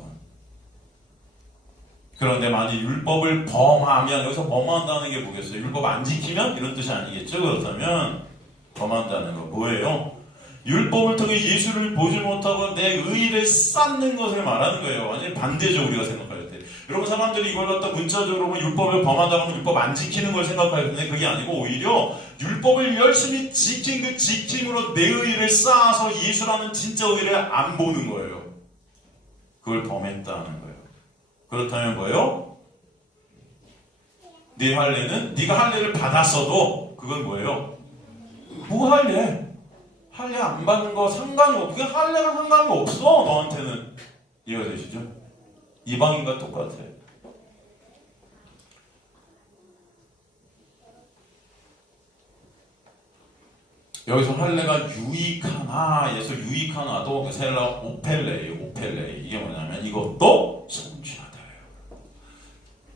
그런데 만약 율법을 범하면, 여기서 범한다는 게 뭐겠어요? 율법 안 지키면? 이런 뜻이 아니겠죠? 그렇다면 범한다는 거 뭐예요? 율법을 통해 예수를 보지 못하고 내 의의를 쌓는 것을 말하는 거예요. 완전히 반대죠, 우리가 생각할 때. 여러분, 사람들이 이걸 갖다 문자적으로 율법을 범한다고 하면 율법 안 지키는 걸 생각할 텐데 그게 아니고 오히려 율법을 열심히 지킨 그 지킴으로 내 의의를 쌓아서 예수라는 진짜 의의를 안 보는 거예요. 그걸 범했다는 거예요. 그렇다면 뭐예요? 네 할례는 네가 할례를 받았어도 그건 뭐예요? 무할례. 할례 안 받는 거 상관이 없고, 그게 할례랑 상관이 없어, 너한테는. 이해가 되시죠? 이방인과 똑같아. 여기서 할례가 유익하나에서 유익하나도 셀라 오펠레예요. 오펠레. 이게 뭐냐면 이것도 성취하다예요.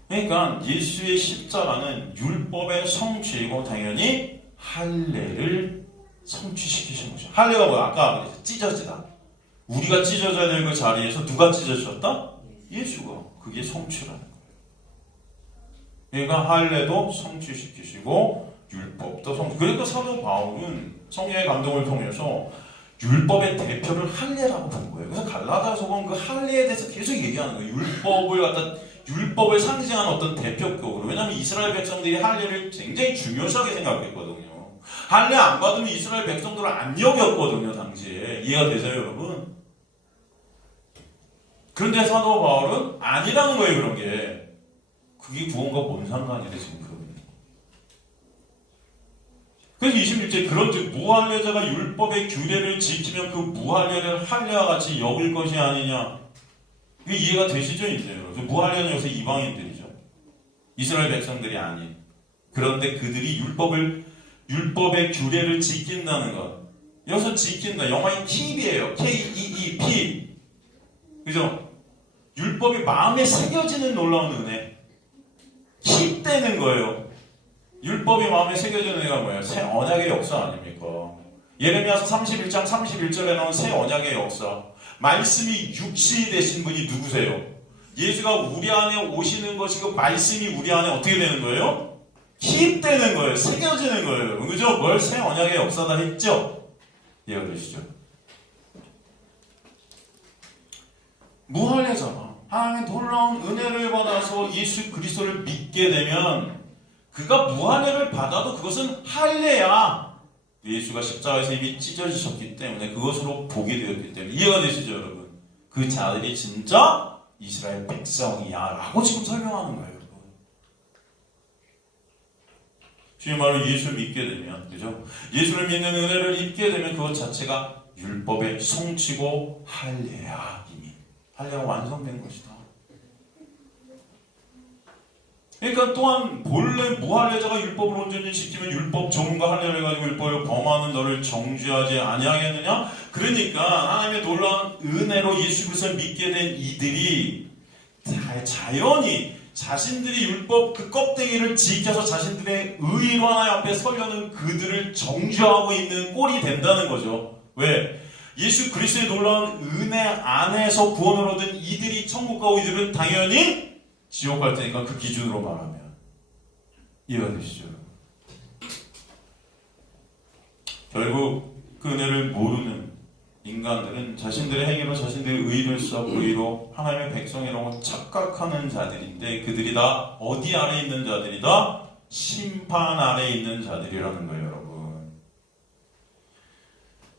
그러니까 예수의 십자가는 율법의 성취이고 당연히 할례를 성취시키신 거죠. 할례가 뭐야? 아까 그랬죠. 찢어지다. 우리가 찢어져야 될 그 자리에서 누가 찢어졌다? 예수가. 그게 성취라는 거예요. 그러니까 할례도 성취시키시고 율법도 성취. 그러니까 사도 바울은 성령의 감동을 통해서 율법의 대표를 할례라고 본 거예요. 그래서 갈라디아서는 그 할례에 대해서 계속 얘기하는 거예요. 율법을 상징하는 어떤 대표격으로. 왜냐하면 이스라엘 백성들이 할례를 굉장히 중요시하게 생각했거든요. 할례 안 받으면 이스라엘 백성들을 안 여겼거든요, 당시에. 이해가 되세요, 여러분? 그런데 사도 바울은 아니라는 거예요, 그런 게. 그게 구원과 뭔 상관이래, 지금 그러면. 그래서 26절, 그런즉 무할례자가 율법의 규례를 지키면 그 무할례를 할례와 같이 여길 것이 아니냐. 이게 이해가 되시죠, 이제? 무할례는 요새 이방인들이죠. 이스라엘 백성들이 아닌. 그런데 그들이 율법의 규례를 지킨다는 것. 여기서 지킨다. 영어인 keep이에요. K-E-E-P. 그죠? 율법이 마음에 새겨지는 놀라운 은혜. keep 되는 거예요. 율법이 마음에 새겨지는 애가 뭐예요? 새 언약의 역사 아닙니까? 예레미야서 31장 31절에 나온 새 언약의 역사. 말씀이 육신이 되신 분이 누구세요? 예수가 우리 안에 오시는 것이 그 말씀이 우리 안에 어떻게 되는 거예요? 기입되는 거예요. 새겨지는 거예요. 그죠? 뭘 새 언약의 역사다 했죠? 이해가 되시죠? 무할례잖아. 하나님의 놀라운 은혜를 받아서 예수 그리스도를 믿게 되면 그가 무할례를 받아도 그것은 할례야. 예수가 십자가에서 이미 찢어지셨기 때문에 그것으로 보게 되었기 때문에 이해가 되시죠, 여러분? 그 자들이 진짜 이스라엘 백성이야 라고 지금 설명하는 거예요, 여러분. 주의 말로 예수를 믿게 되면, 그죠? 예수를 믿는 은혜를 입게 되면 그것 자체가 율법의 성취고 할례야. 이미 할례가 완성된 것이다. 그러니까 또한 본래 무할례자가 율법을 온전히 지키면 율법 전문과 할례를 가지고 율법을 범하는 너를 정죄하지 아니하겠느냐? 그러니까 하나님의 놀라운 은혜로 예수 그리스도를 믿게 된 이들이 자연히 자신들이 율법 그 껍데기를 지켜서 자신들의 의로 하나님 앞에 서려는 그들을 정죄하고 있는 꼴이 된다는 거죠. 왜? 예수 그리스도의 놀라운 은혜 안에서 구원을 얻은 이들이 천국 가고 이들은 당연히 지옥 갈 테니까 그 기준으로 말하면 이해가 되시죠? 결국 그 은혜를 모르는 인간들은 자신들의 행위로 자신들의 의를 쌓고 의로 하나님의 백성이라고 착각하는 자들인데 그들이 다 어디 아래 있는 자들이다? 심판 아래 있는 자들이라는 거예요, 여러분.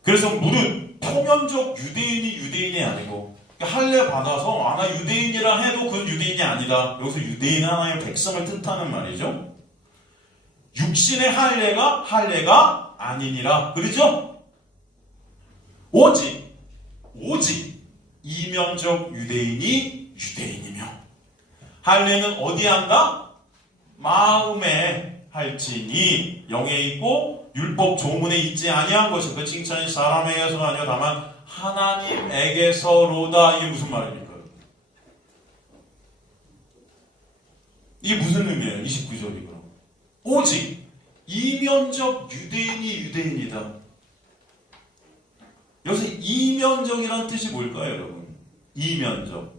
그래서 무릇 표면적 유대인이 아니고 할례 받아서 나 유대인이라 해도 그건 유대인이 아니다. 여기서 유대인은 하나님의 백성을 뜻하는 말이죠. 육신의 할례가 아니니라. 그렇죠? 오직 이면적 유대인이 유대인이며 할례는 어디에 한다? 마음에 할지니 영에 있고 율법 조문에 있지 아니한 것은 그 칭찬이 사람에게서가 아니라 다만 하나님에게서로다. 이게 무슨 말입니까? 이게 무슨 의미예요? 29절이고 오직 이면적 유대인이 유대인이다. 여기서 이면적이라는 뜻이 뭘까요, 여러분? 이면적.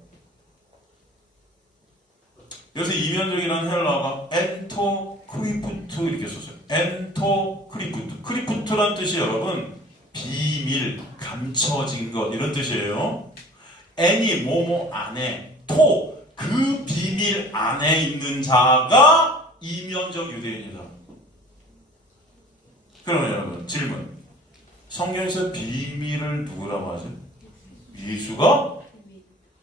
여기서 이면적이라는 헬라어가 엔토크리프트 이렇게 썼어요. 엔토크리프트. 크리프트란 뜻이 여러분 비밀, 감춰진 것 이런 뜻이에요. 엔이 뭐뭐 안에, 토 그 비밀 안에 있는 자가 이면적 유대인이다. 그러면 여러분 질문. 성경에서 비밀을 누구라고 하죠? 예수가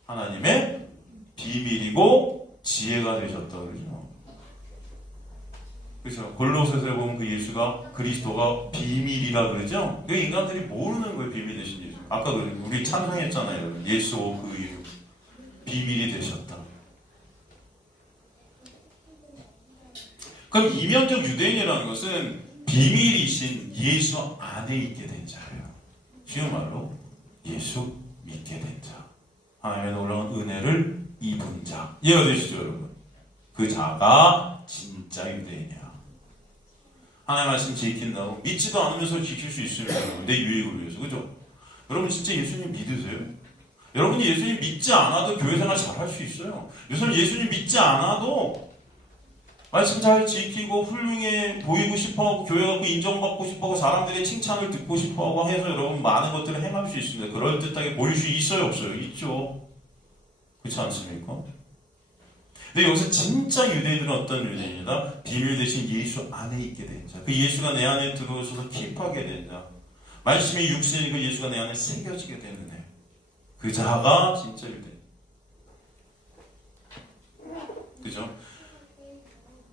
하나님의 비밀이고 지혜가 되셨다 그러죠. 그렇죠. 골로새서에 보면 그 예수가 그리스도가 비밀이라 그러죠. 그 인간들이 모르는 거예요. 비밀 되신 예수. 아까 우리 찬송했잖아요. 예수 그 이유 비밀이 되셨다. 그럼 이면적 유대인이라는 것은 비밀이신 예수 안에 있게 된 자예요. 쉬운 말로 예수 믿게 된 자. 하나님의 놀라운 은혜를 입은 자. 이해가 되시죠, 여러분? 그 자가 진짜 유대인이야. 하나님의 말씀 지킨다고 믿지도 않으면서 지킬 수 있으면 내 유익을 위해서. 그죠? 여러분 진짜 예수님 믿으세요? 여러분이 예수님 믿지 않아도 교회 생활 잘할 수 있어요. 요즘 예수님 믿지 않아도 말씀 잘 지키고 훌륭해 보이고 싶어하고 교회 갖고 인정받고 싶어하고 사람들의 칭찬을 듣고 싶어하고 해서 여러분 많은 것들을 행할 수 있습니다. 그럴듯하게 보일 수 있어요? 없어요? 있죠. 그렇지 않습니까? 근데 여기서 진짜 유대인들은 어떤 유대인이다? 비밀 대신 예수 안에 있게 된 자. 그 예수가 내 안에 들어오셔서 킵하게 된 자. 말씀이 육신이 그 예수가 내 안에 새겨지게 되는 애. 그 자가 진짜 유대인. 그죠?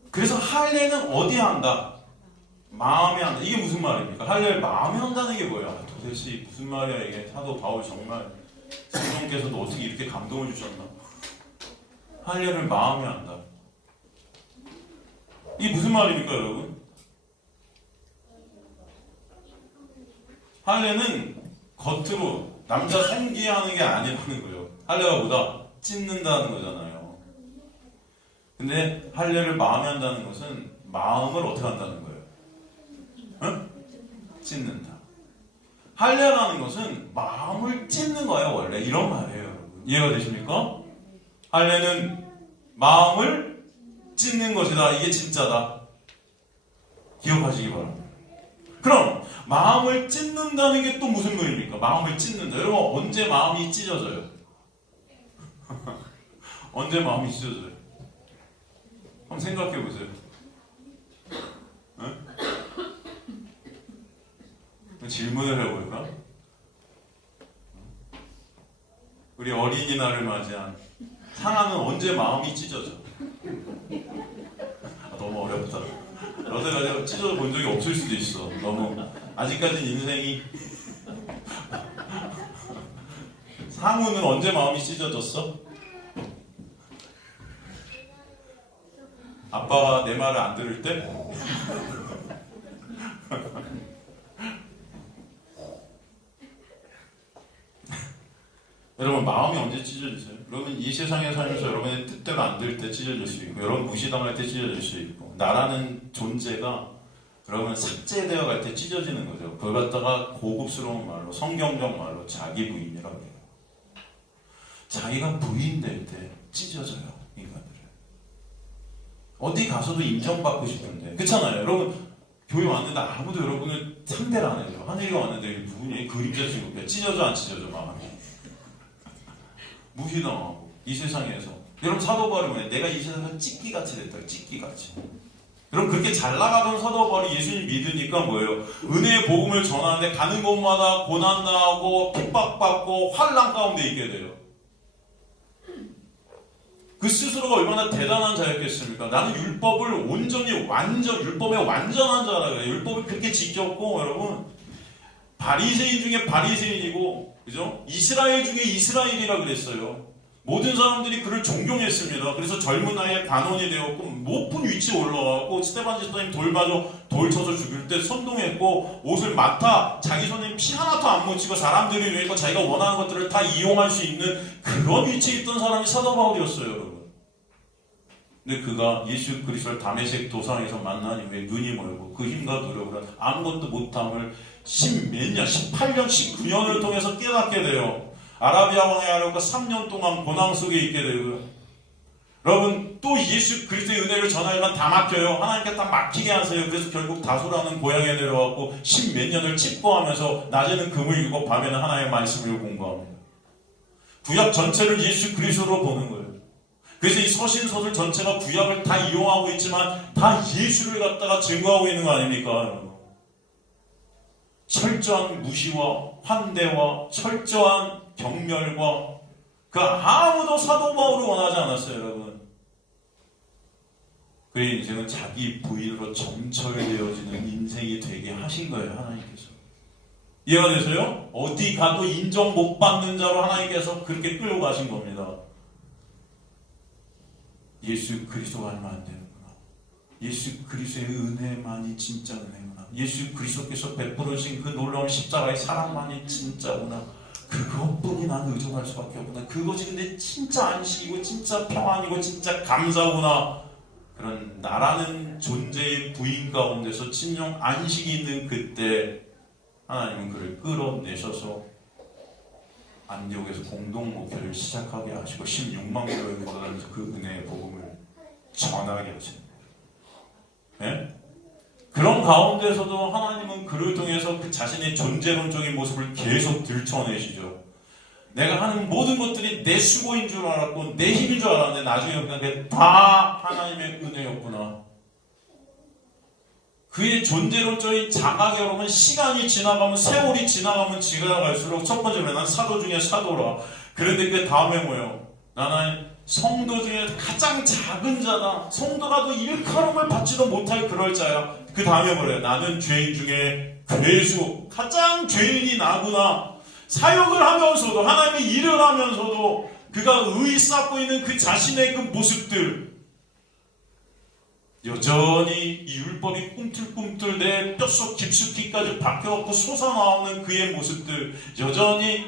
그래서 할례는 어디에 한다? 마음에 한다. 이게 무슨 말입니까? 할례를 마음에 한다는 게 뭐야? 도대체 무슨 말이야 이게? 사도 바울 정말 성령께서도 어떻게 이렇게 감동을 주셨나? 할례를 마음에 한다. 이게 무슨 말입니까, 여러분? 할례는 겉으로 남자 생기하는 게 아니라는 거예요. 할례가 뭐다? 찢는다는 거잖아요. 근데 할례를 마음에 한다는 것은 마음을 어떻게 한다는 거예요? 응? 찢는다. 할례라는 것은 마음을 찢는 거예요, 원래. 이런 말이에요, 여러분. 이해가 되십니까? 할례는 마음을 찢는 것이다. 이게 진짜다. 기억하시기 바랍니다. 그럼 마음을 찢는다는 게 또 무슨 의미입니까? 마음을 찢는다. 여러분, 언제 마음이 찢어져요? 언제 마음이 찢어져요? 한번 생각해 보세요. 네? 질문을 해볼까? 우리 어린이날을 맞이한 상아는 언제 마음이 찢어져? 너무 어렵다. 여태까지 찢어져 본 적이 없을 수도 있어. 너무 아직까지는 인생이. 상우는 언제 마음이 찢어졌어? 아빠가 내 말을 안 들을 때? 여러분, 마음이 언제 찢어지세요? 여러분, 이 세상에 살면서 여러분의 뜻대로 안 될 때 찢어질 수 있고, 여러분 무시당할 때 찢어질 수 있고, 나라는 존재가 여러분 삭제되어 갈 때 찢어지는 거죠. 그걸 갖다가 고급스러운 말로, 성경적 말로 자기 부인이라고 해요. 자기가 부인될 때 찢어져요, 인간들은. 어디 가서도 인정받고 싶은데, 그렇잖아요. 여러분, 교회 왔는데 아무도 여러분을 상대를 안 해요. 하늘이가 왔는데 누구냐? 그림자 취급해. 찢어져 안 찢어져 마음이. 무시당하고 이 세상에서. 여러분, 사도 바울이 뭐예요? 내가 이 세상에서 찢기같이 됐다. 찢기같이. 여러분, 그렇게 잘 나가던 사도 바울이 예수님 믿으니까 뭐예요? 은혜의 복음을 전하는데 가는 곳마다 고난 당하고 핍박받고 환난 가운데 있게 돼요. 그 스스로가 얼마나 대단한 자였겠습니까? 나는 율법을 온전히 율법의 완전한 자라고 해요. 율법을 그렇게 지켰고, 여러분, 바리새인 중에 바리새인이고, 그죠? 이스라엘 중에 이스라엘이라 그랬어요. 모든 사람들이 그를 존경했습니다. 그래서 젊은 나이에 간원이 되었고, 높은 위치에 올라가고, 스데반 집사님 돌 쳐서 죽일 때 선동했고, 옷을 맡아 자기 손에 피 하나도 안 묻히고 사람들이 위해서 자기가 원하는 것들을 다 이용할 수 있는 그런 위치에 있던 사람이 사도 바울이었어요, 여러분. 근데 그가 예수 그리스도를 다메섹 도상에서 만난 이후에 눈이 멀고 그 힘과 노력으로 아무것도 못함을 18년, 19년을 통해서 깨닫게 돼요. 아라비아 왕의 아래가 3년 동안 고난 속에 있게 되고요. 여러분, 또 예수 그리스도의 은혜를 전하려면 다 막혀요. 하나님께 다 막히게 하세요. 그래서 결국 다소라는 고향에 내려왔고 10몇 년을 칩거하면서 낮에는 금을 읽고 밤에는 하나님의 말씀을 공부합니다. 구약 전체를 예수 그리스도로 보는 거예요. 그래서 이 서신서들 전체가 구약을 다 이용하고 있지만 다 예수를 갖다가 증거하고 있는 거 아닙니까, 여러분? 철저한 무시와 환대와 철저한 경멸과 그 아무도 사도 바울을 원하지 않았어요, 여러분. 그의 인생은 자기 부인으로 점철되어지는 인생이 되게 하신 거예요, 하나님께서. 이해가 되세요? 어디 가도 인정 못 받는 자로 하나님께서 그렇게 끌고 가신 겁니다. 예수 그리스도가 알면 안 되는구나. 예수 그리스도의 은혜만이 진짜 은혜구나. 예수 그리스도께서 베풀으신 그 놀라운 십자가의 사랑만이 진짜구나. 그것뿐이 나는 의존할 수밖에 없구나. 그것이 근데 진짜 안식이고 진짜 평안이고 진짜 감사구나. 그런 나라는 존재의 부인 가운데서 진정 안식이 있는 그때 하나님은 그를 끌어내셔서 안디옥에서 공동 목회를 시작하게 하시고 16만 교회를 돌아다니면서 그 은혜의 복음을 전하게 하십니다. 네? 그런 가운데서도 하나님은 그를 통해서 그 자신의 존재론적인 모습을 계속 들춰내시죠. 내가 하는 모든 것들이 내 수고인 줄 알았고 내 힘인 줄 알았는데 나중에 그게 다 하나님의 은혜였구나. 그의 존재론적인 자각, 여러분, 시간이 지나가면, 세월이 지나갈수록 첫 번째로 난 사도 중에 사도라. 그런데 그 다음에 뭐예요? 나는 성도 중에 가장 작은 자다. 성도라도 일컬음을 받지도 못할 그럴 자야. 그 다음에 뭐래요? 나는 죄인 중에 괴수. 가장 죄인이 나구나. 사역을 하면서도, 하나님의 일을 하면서도 그가 의의 쌓고 있는 그 자신의 그 모습들, 여전히 이 율법이 꿈틀꿈틀 내 뼛속 깊숙이까지 박혀갖고 솟아나오는 그의 모습들, 여전히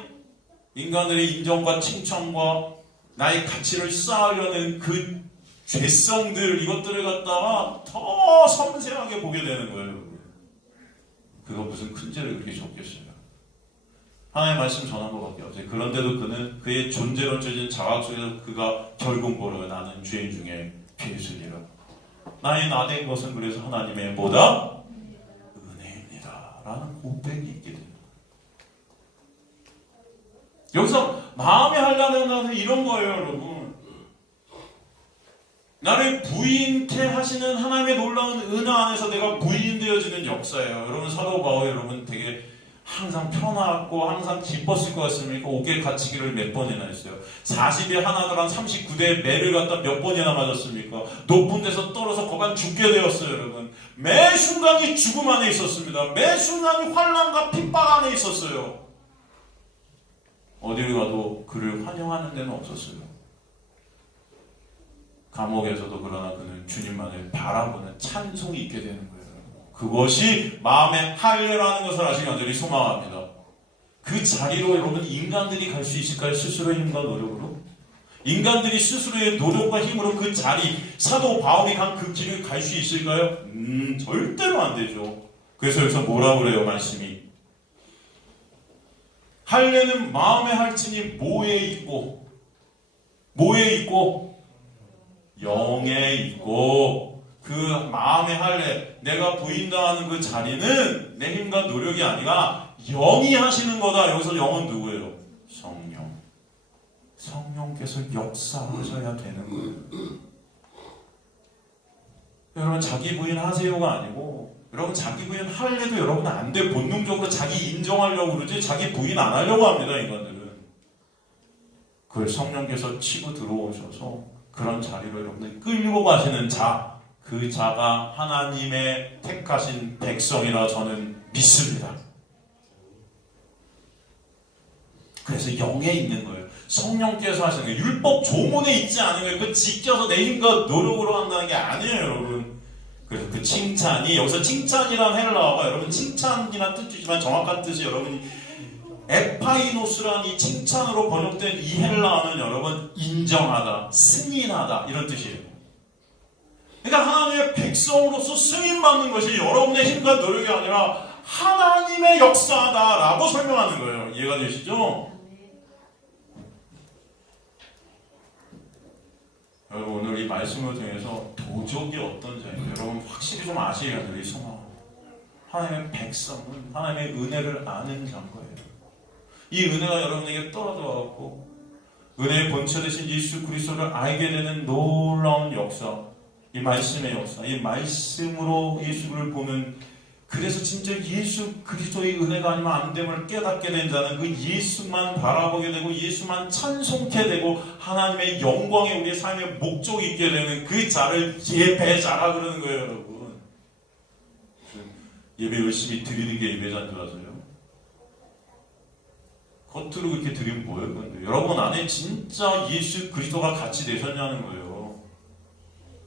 인간들의 인정과 칭찬과 나의 가치를 쌓으려는 그 죄성들 이것들을 갖다가 더 섬세하게 보게 되는 거예요. 그거 무슨 큰 죄를 그렇게 줬겠어요. 하나님의 말씀 전한 것밖에 없어요. 그런데도 그는 그의 존재로 찢은 자각 속에서 그가 결국 뭐라고요? 나는 죄인 중에 죄수니라. 나의 나된 것은 그래서 하나님의 뭐다? 은혜입니다 라는 고백이 있게 됩니다. 여기서 마음에 하려는 것은 이런 거예요, 여러분. 나를 부인케 하시는 하나님의 놀라운 은혜 안에서 내가 부인되어지는 역사예요. 여러분, 사도 바울 여러분 되게 항상 편하고 항상 기뻤을 것 같습니까? 옥에 갇히기를 몇 번이나 했어요. 40에 하나더란 39대의 매를 갖다 몇 번이나 맞았습니까? 높은 데서 떨어져 거간 죽게 되었어요, 여러분. 매 순간이 죽음 안에 있었습니다. 매 순간이 환난과 핍박 안에 있었어요. 어디를 가도 그를 환영하는 데는 없었어요. 감옥에서도 그러나 그는 주님만을 바라보는 찬송이 있게 되는 거예요. 그것이 마음에 할례라는 것을 아직 간절히 소망합니다. 그 자리로 여러분 인간들이 갈 수 있을까요? 스스로의 힘과 노력으로? 인간들이 스스로의 노력과 힘으로 그 자리, 사도 바울이 간 그 길을 갈 수 있을까요? 절대로 안 되죠. 그래서 여기서 뭐라고 그래요, 말씀이? 할례는 마음의 할진이 뭐에 있고 영에 있고, 그 마음의 할례, 내가 부인당하는 그 자리는 내 힘과 노력이 아니라 영이 하시는 거다. 여기서 영은 누구예요? 성령. 성령께서 역사하셔야 되는 거예요. 여러분, 자기 부인 하세요가 아니고, 여러분 자기 부인 할래도 여러분 안 돼. 본능적으로 자기 인정하려고 그러지 자기 부인 안 하려고 합니다, 인간들은. 그걸 성령께서 치고 들어오셔서 그런 자리로 여러분들 끌고 가시는 자, 그 자가 하나님의 택하신 백성이라 저는 믿습니다. 그래서 영에 있는 거예요. 성령께서 하시는 거예요. 율법 조문에 있지 않은 거예요. 그 지켜서 내 힘과 노력으로 한다는 게 아니에요, 여러분. 그래서 그 칭찬이, 여기서 칭찬이란 헬라어가 여러분 칭찬이란 뜻이지만 정확한 뜻이 여러분이 에파이노스라는 이 칭찬으로 번역된 이 헬라어는 여러분 인정하다, 승인하다 이런 뜻이에요. 그러니까 하나님의 백성으로서 승인받는 것이 여러분의 힘과 노력이 아니라 하나님의 역사다라고 설명하는 거예요. 이해가 되시죠? 여러분, 오늘 이 말씀을 통해서 도적이 어떤 자인지 여러분 확실히 좀 아시게 되는 이 소망. 하나님의 백성은 하나님의 은혜를 아는 자인 거예요. 이 은혜가 여러분에게 떨어져갖고 은혜의 본체 되신 예수 그리스도를 알게 되는 놀라운 역사, 이 말씀의 역사, 이 말씀으로 예수를 보는, 그래서 진짜 예수 그리스도의 은혜가 아니면 안 됨을 깨닫게 된 자는 그 예수만 바라보게 되고 예수만 찬송케 되고 하나님의 영광에 우리의 삶의 목적이 있게 되는 그 자를 예배자라 그러는 거예요, 여러분. 예배 열심히 드리는 게 예배자인 줄 아세요? 겉으로 그렇게 드리면 뭐예요? 근데 여러분 안에 진짜 예수 그리스도가 같이 되셨냐는 거예요.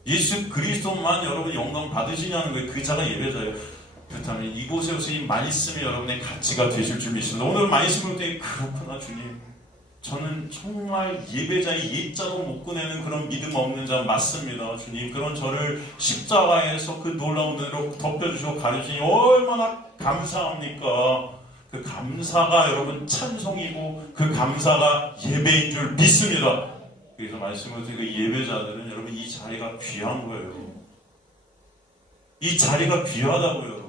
예수 그리스도만 여러분 영광 받으시냐는 거예요. 그 자가 예배자예요. 그렇다면 이곳에 오신 이 말씀이 여러분의 가치가 되실 줄 믿습니다. 오늘 말씀을 때 그렇구나 주님, 저는 정말 예배자의 예자도 못 꺼내는 그런 믿음 없는 자 맞습니다. 주님, 그런 저를 십자가에서 그 놀라운 은혜로 덮여주시고 가르치니 얼마나 감사합니까? 그 감사가 여러분 찬송이고 그 감사가 예배인 줄 믿습니다. 그래서 말씀을 드린 그 예배자들은 여러분 이 자리가 귀한 거예요. 이 자리가 귀하다고요, 여러분.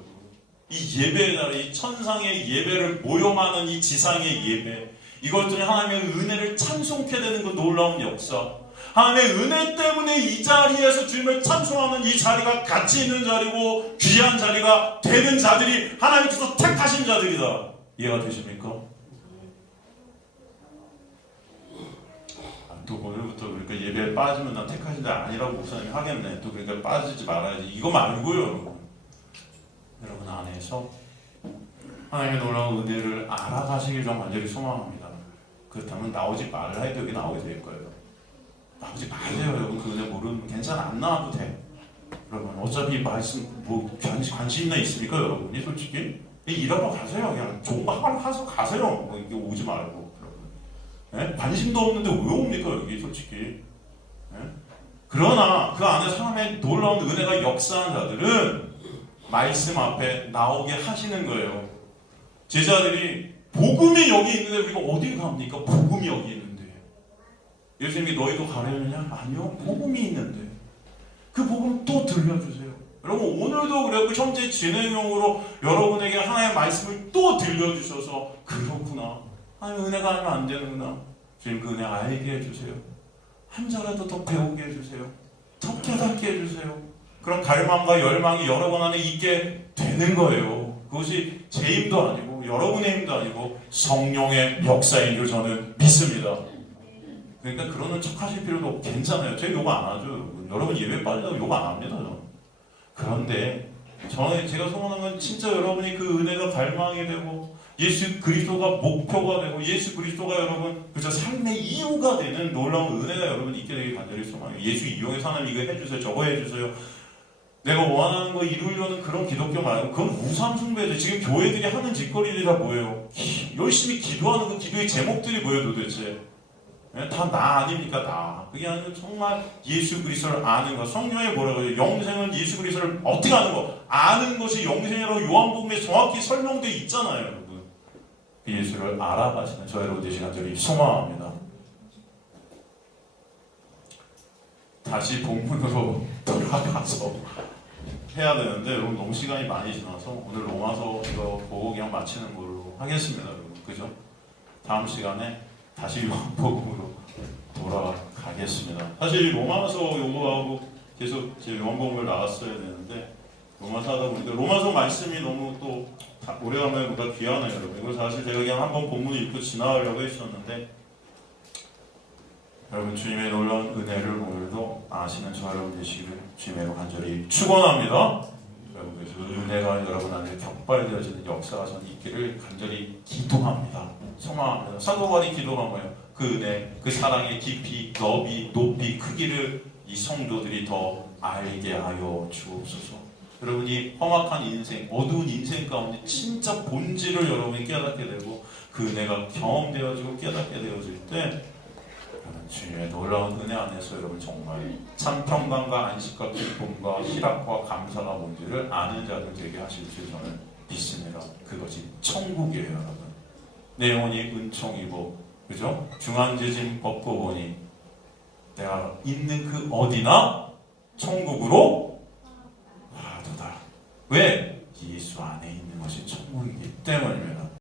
이 예배의 자리, 이 천상의 예배를 모용하는 이 지상의 예배, 이것들은 하나님의 은혜를 찬송케 되는 그 놀라운 역사, 하나님의 은혜 때문에 이 자리에서 주님을 찬송하는 이 자리가 가치 있는 자리고 귀한 자리가 되는 자들이 하나님께서 택하신 자들이다. 이해가 되십니까? 또 오늘부터 그러니까 예배에 빠지면 난 택하신 자 아니라고 목사님이 하겠네. 또 그러니까 빠지지 말아야지. 이거 말고요, 여러분. 여러분 안에서 하나님의 놀라운 은혜를 알아가시길 좀 간절히 소망합니다. 그렇다면 나오지 말아야 해도 여기 나오게 될 거예요. 나오지 마세요, 여러분. 그 은혜 모르면 괜찮아, 안 나와도 돼. 여러분 어차피 말씀 뭐 관심이나 있습니까, 여러분이 솔직히? 일하러 가세요. 그냥 좋은 거 하러 가세요. 뭐 이게 오지 말고. 네? 관심도 없는데 왜 옵니까, 여기 솔직히? 네? 그러나 그 안에 사람의 놀라운 은혜가 역사한 자들은 말씀 앞에 나오게 하시는 거예요. 제자들이 복음이 여기 있는데 우리가 어디 갑니까? 복음이 여기 있는데. 예수님이 너희도 가려느냐? 아니요. 복음이 있는데. 그 복음 또 들려주세요. 여러분 오늘도 그래갖고 현재 진행형으로 여러분에게 하나님의 말씀을 또 들려주셔서 그렇구나. 하나님 은혜가 아니면 안 되는구나. 주님 그 은혜 알게 해주세요. 한 자라도 더 배우게 해주세요. 더 깨닫게 해주세요. 그런 갈망과 열망이 여러분 안에 있게 되는 거예요. 그것이 제 힘도 아니고 여러분의 힘도 아니고 성령의 역사인 줄 저는 믿습니다. 그러니까 그러는 척 하실 필요도 없고 괜찮아요. 제가 욕 안 하죠. 여러분 예배 빠지다고 욕 안 합니다. 그런데 제가 소원한 건 진짜 여러분이 그 은혜가 갈망이 되고 예수 그리스도가 목표가 되고 예수 그리스도가 여러분 그저 삶의 이유가 되는 놀라운 은혜가 여러분 있게 되길 간절히 소망해요. 예수 이용해서 하나님 이거 해주세요. 저거 해주세요. 내가 원하는 거 이루려는 그런 기독교 말고 그건 우상숭배죠. 지금 교회들이 하는 짓거리들이 다 뭐예요? 열심히 기도하는 그 기도의 제목들이 뭐예요 도대체? 다 나 아닙니까? 나. 그게 아니라 정말 예수 그리스도를 아는 것. 성경에 뭐라고 해요? 영생은 예수 그리스도를 어떻게 아는 거? 아는 것이 영생이라고 요한복음에 정확히 설명되어 있잖아요, 여러분. 그 예수를 알아가시는 저 여러분 되시는 간절히 소망합니다. 다시 본문으로 돌아가서 해야 되는데 여러분 너무 시간이 많이 지나서 오늘 로마서 이거 보고 그냥 마치는 걸로 하겠습니다, 여러분. 그죠? 다음 시간에 다시 요한복음으로 돌아가겠습니다. 사실 로마서 요거하고 계속 제 요한복음을 나갔어야 되는데 로마서 하다 보니까 로마서 말씀이 너무 또 오래간만에 보다 귀하네요, 여러분. 이거 사실 제가 그냥 한번 본문을 읽고 지나가려고 했었는데 여러분 주님의 놀라운 은혜를 오늘도 아시는 저 여러분 되시기를 주님으로 간절히 축원합니다. 여러분 그래서 은혜가 여러분 안에 격발되어지는 역사가 전 있기를 간절히 기도합니다. 소망합니다. 사도 바울이 기도한 거예요. 그 은혜, 그 사랑의 깊이, 넓이, 높이, 크기를 이 성도들이 더 알게 하여 주옵소서. 여러분이 험악한 인생, 어두운 인생 가운데 진짜 본질을 여러분이 깨닫게 되고 그 은혜가 경험되어지고 깨닫게 되어질 때 주님의 놀라운 은혜 안에서 여러분 정말 참 평강과 안식과 기쁨과 희락과 감사가 뭔지를 아는 자들 되게 하실 줄 저는 믿습니다. 그것이 천국이에요, 여러분. 내 영혼이 은총이고, 그죠? 중앙재진 벗고 보니 내가 있는 그 어디나 천국으로 가도다. 왜? 예수 안에 있는 것이 천국이기 때문입니다.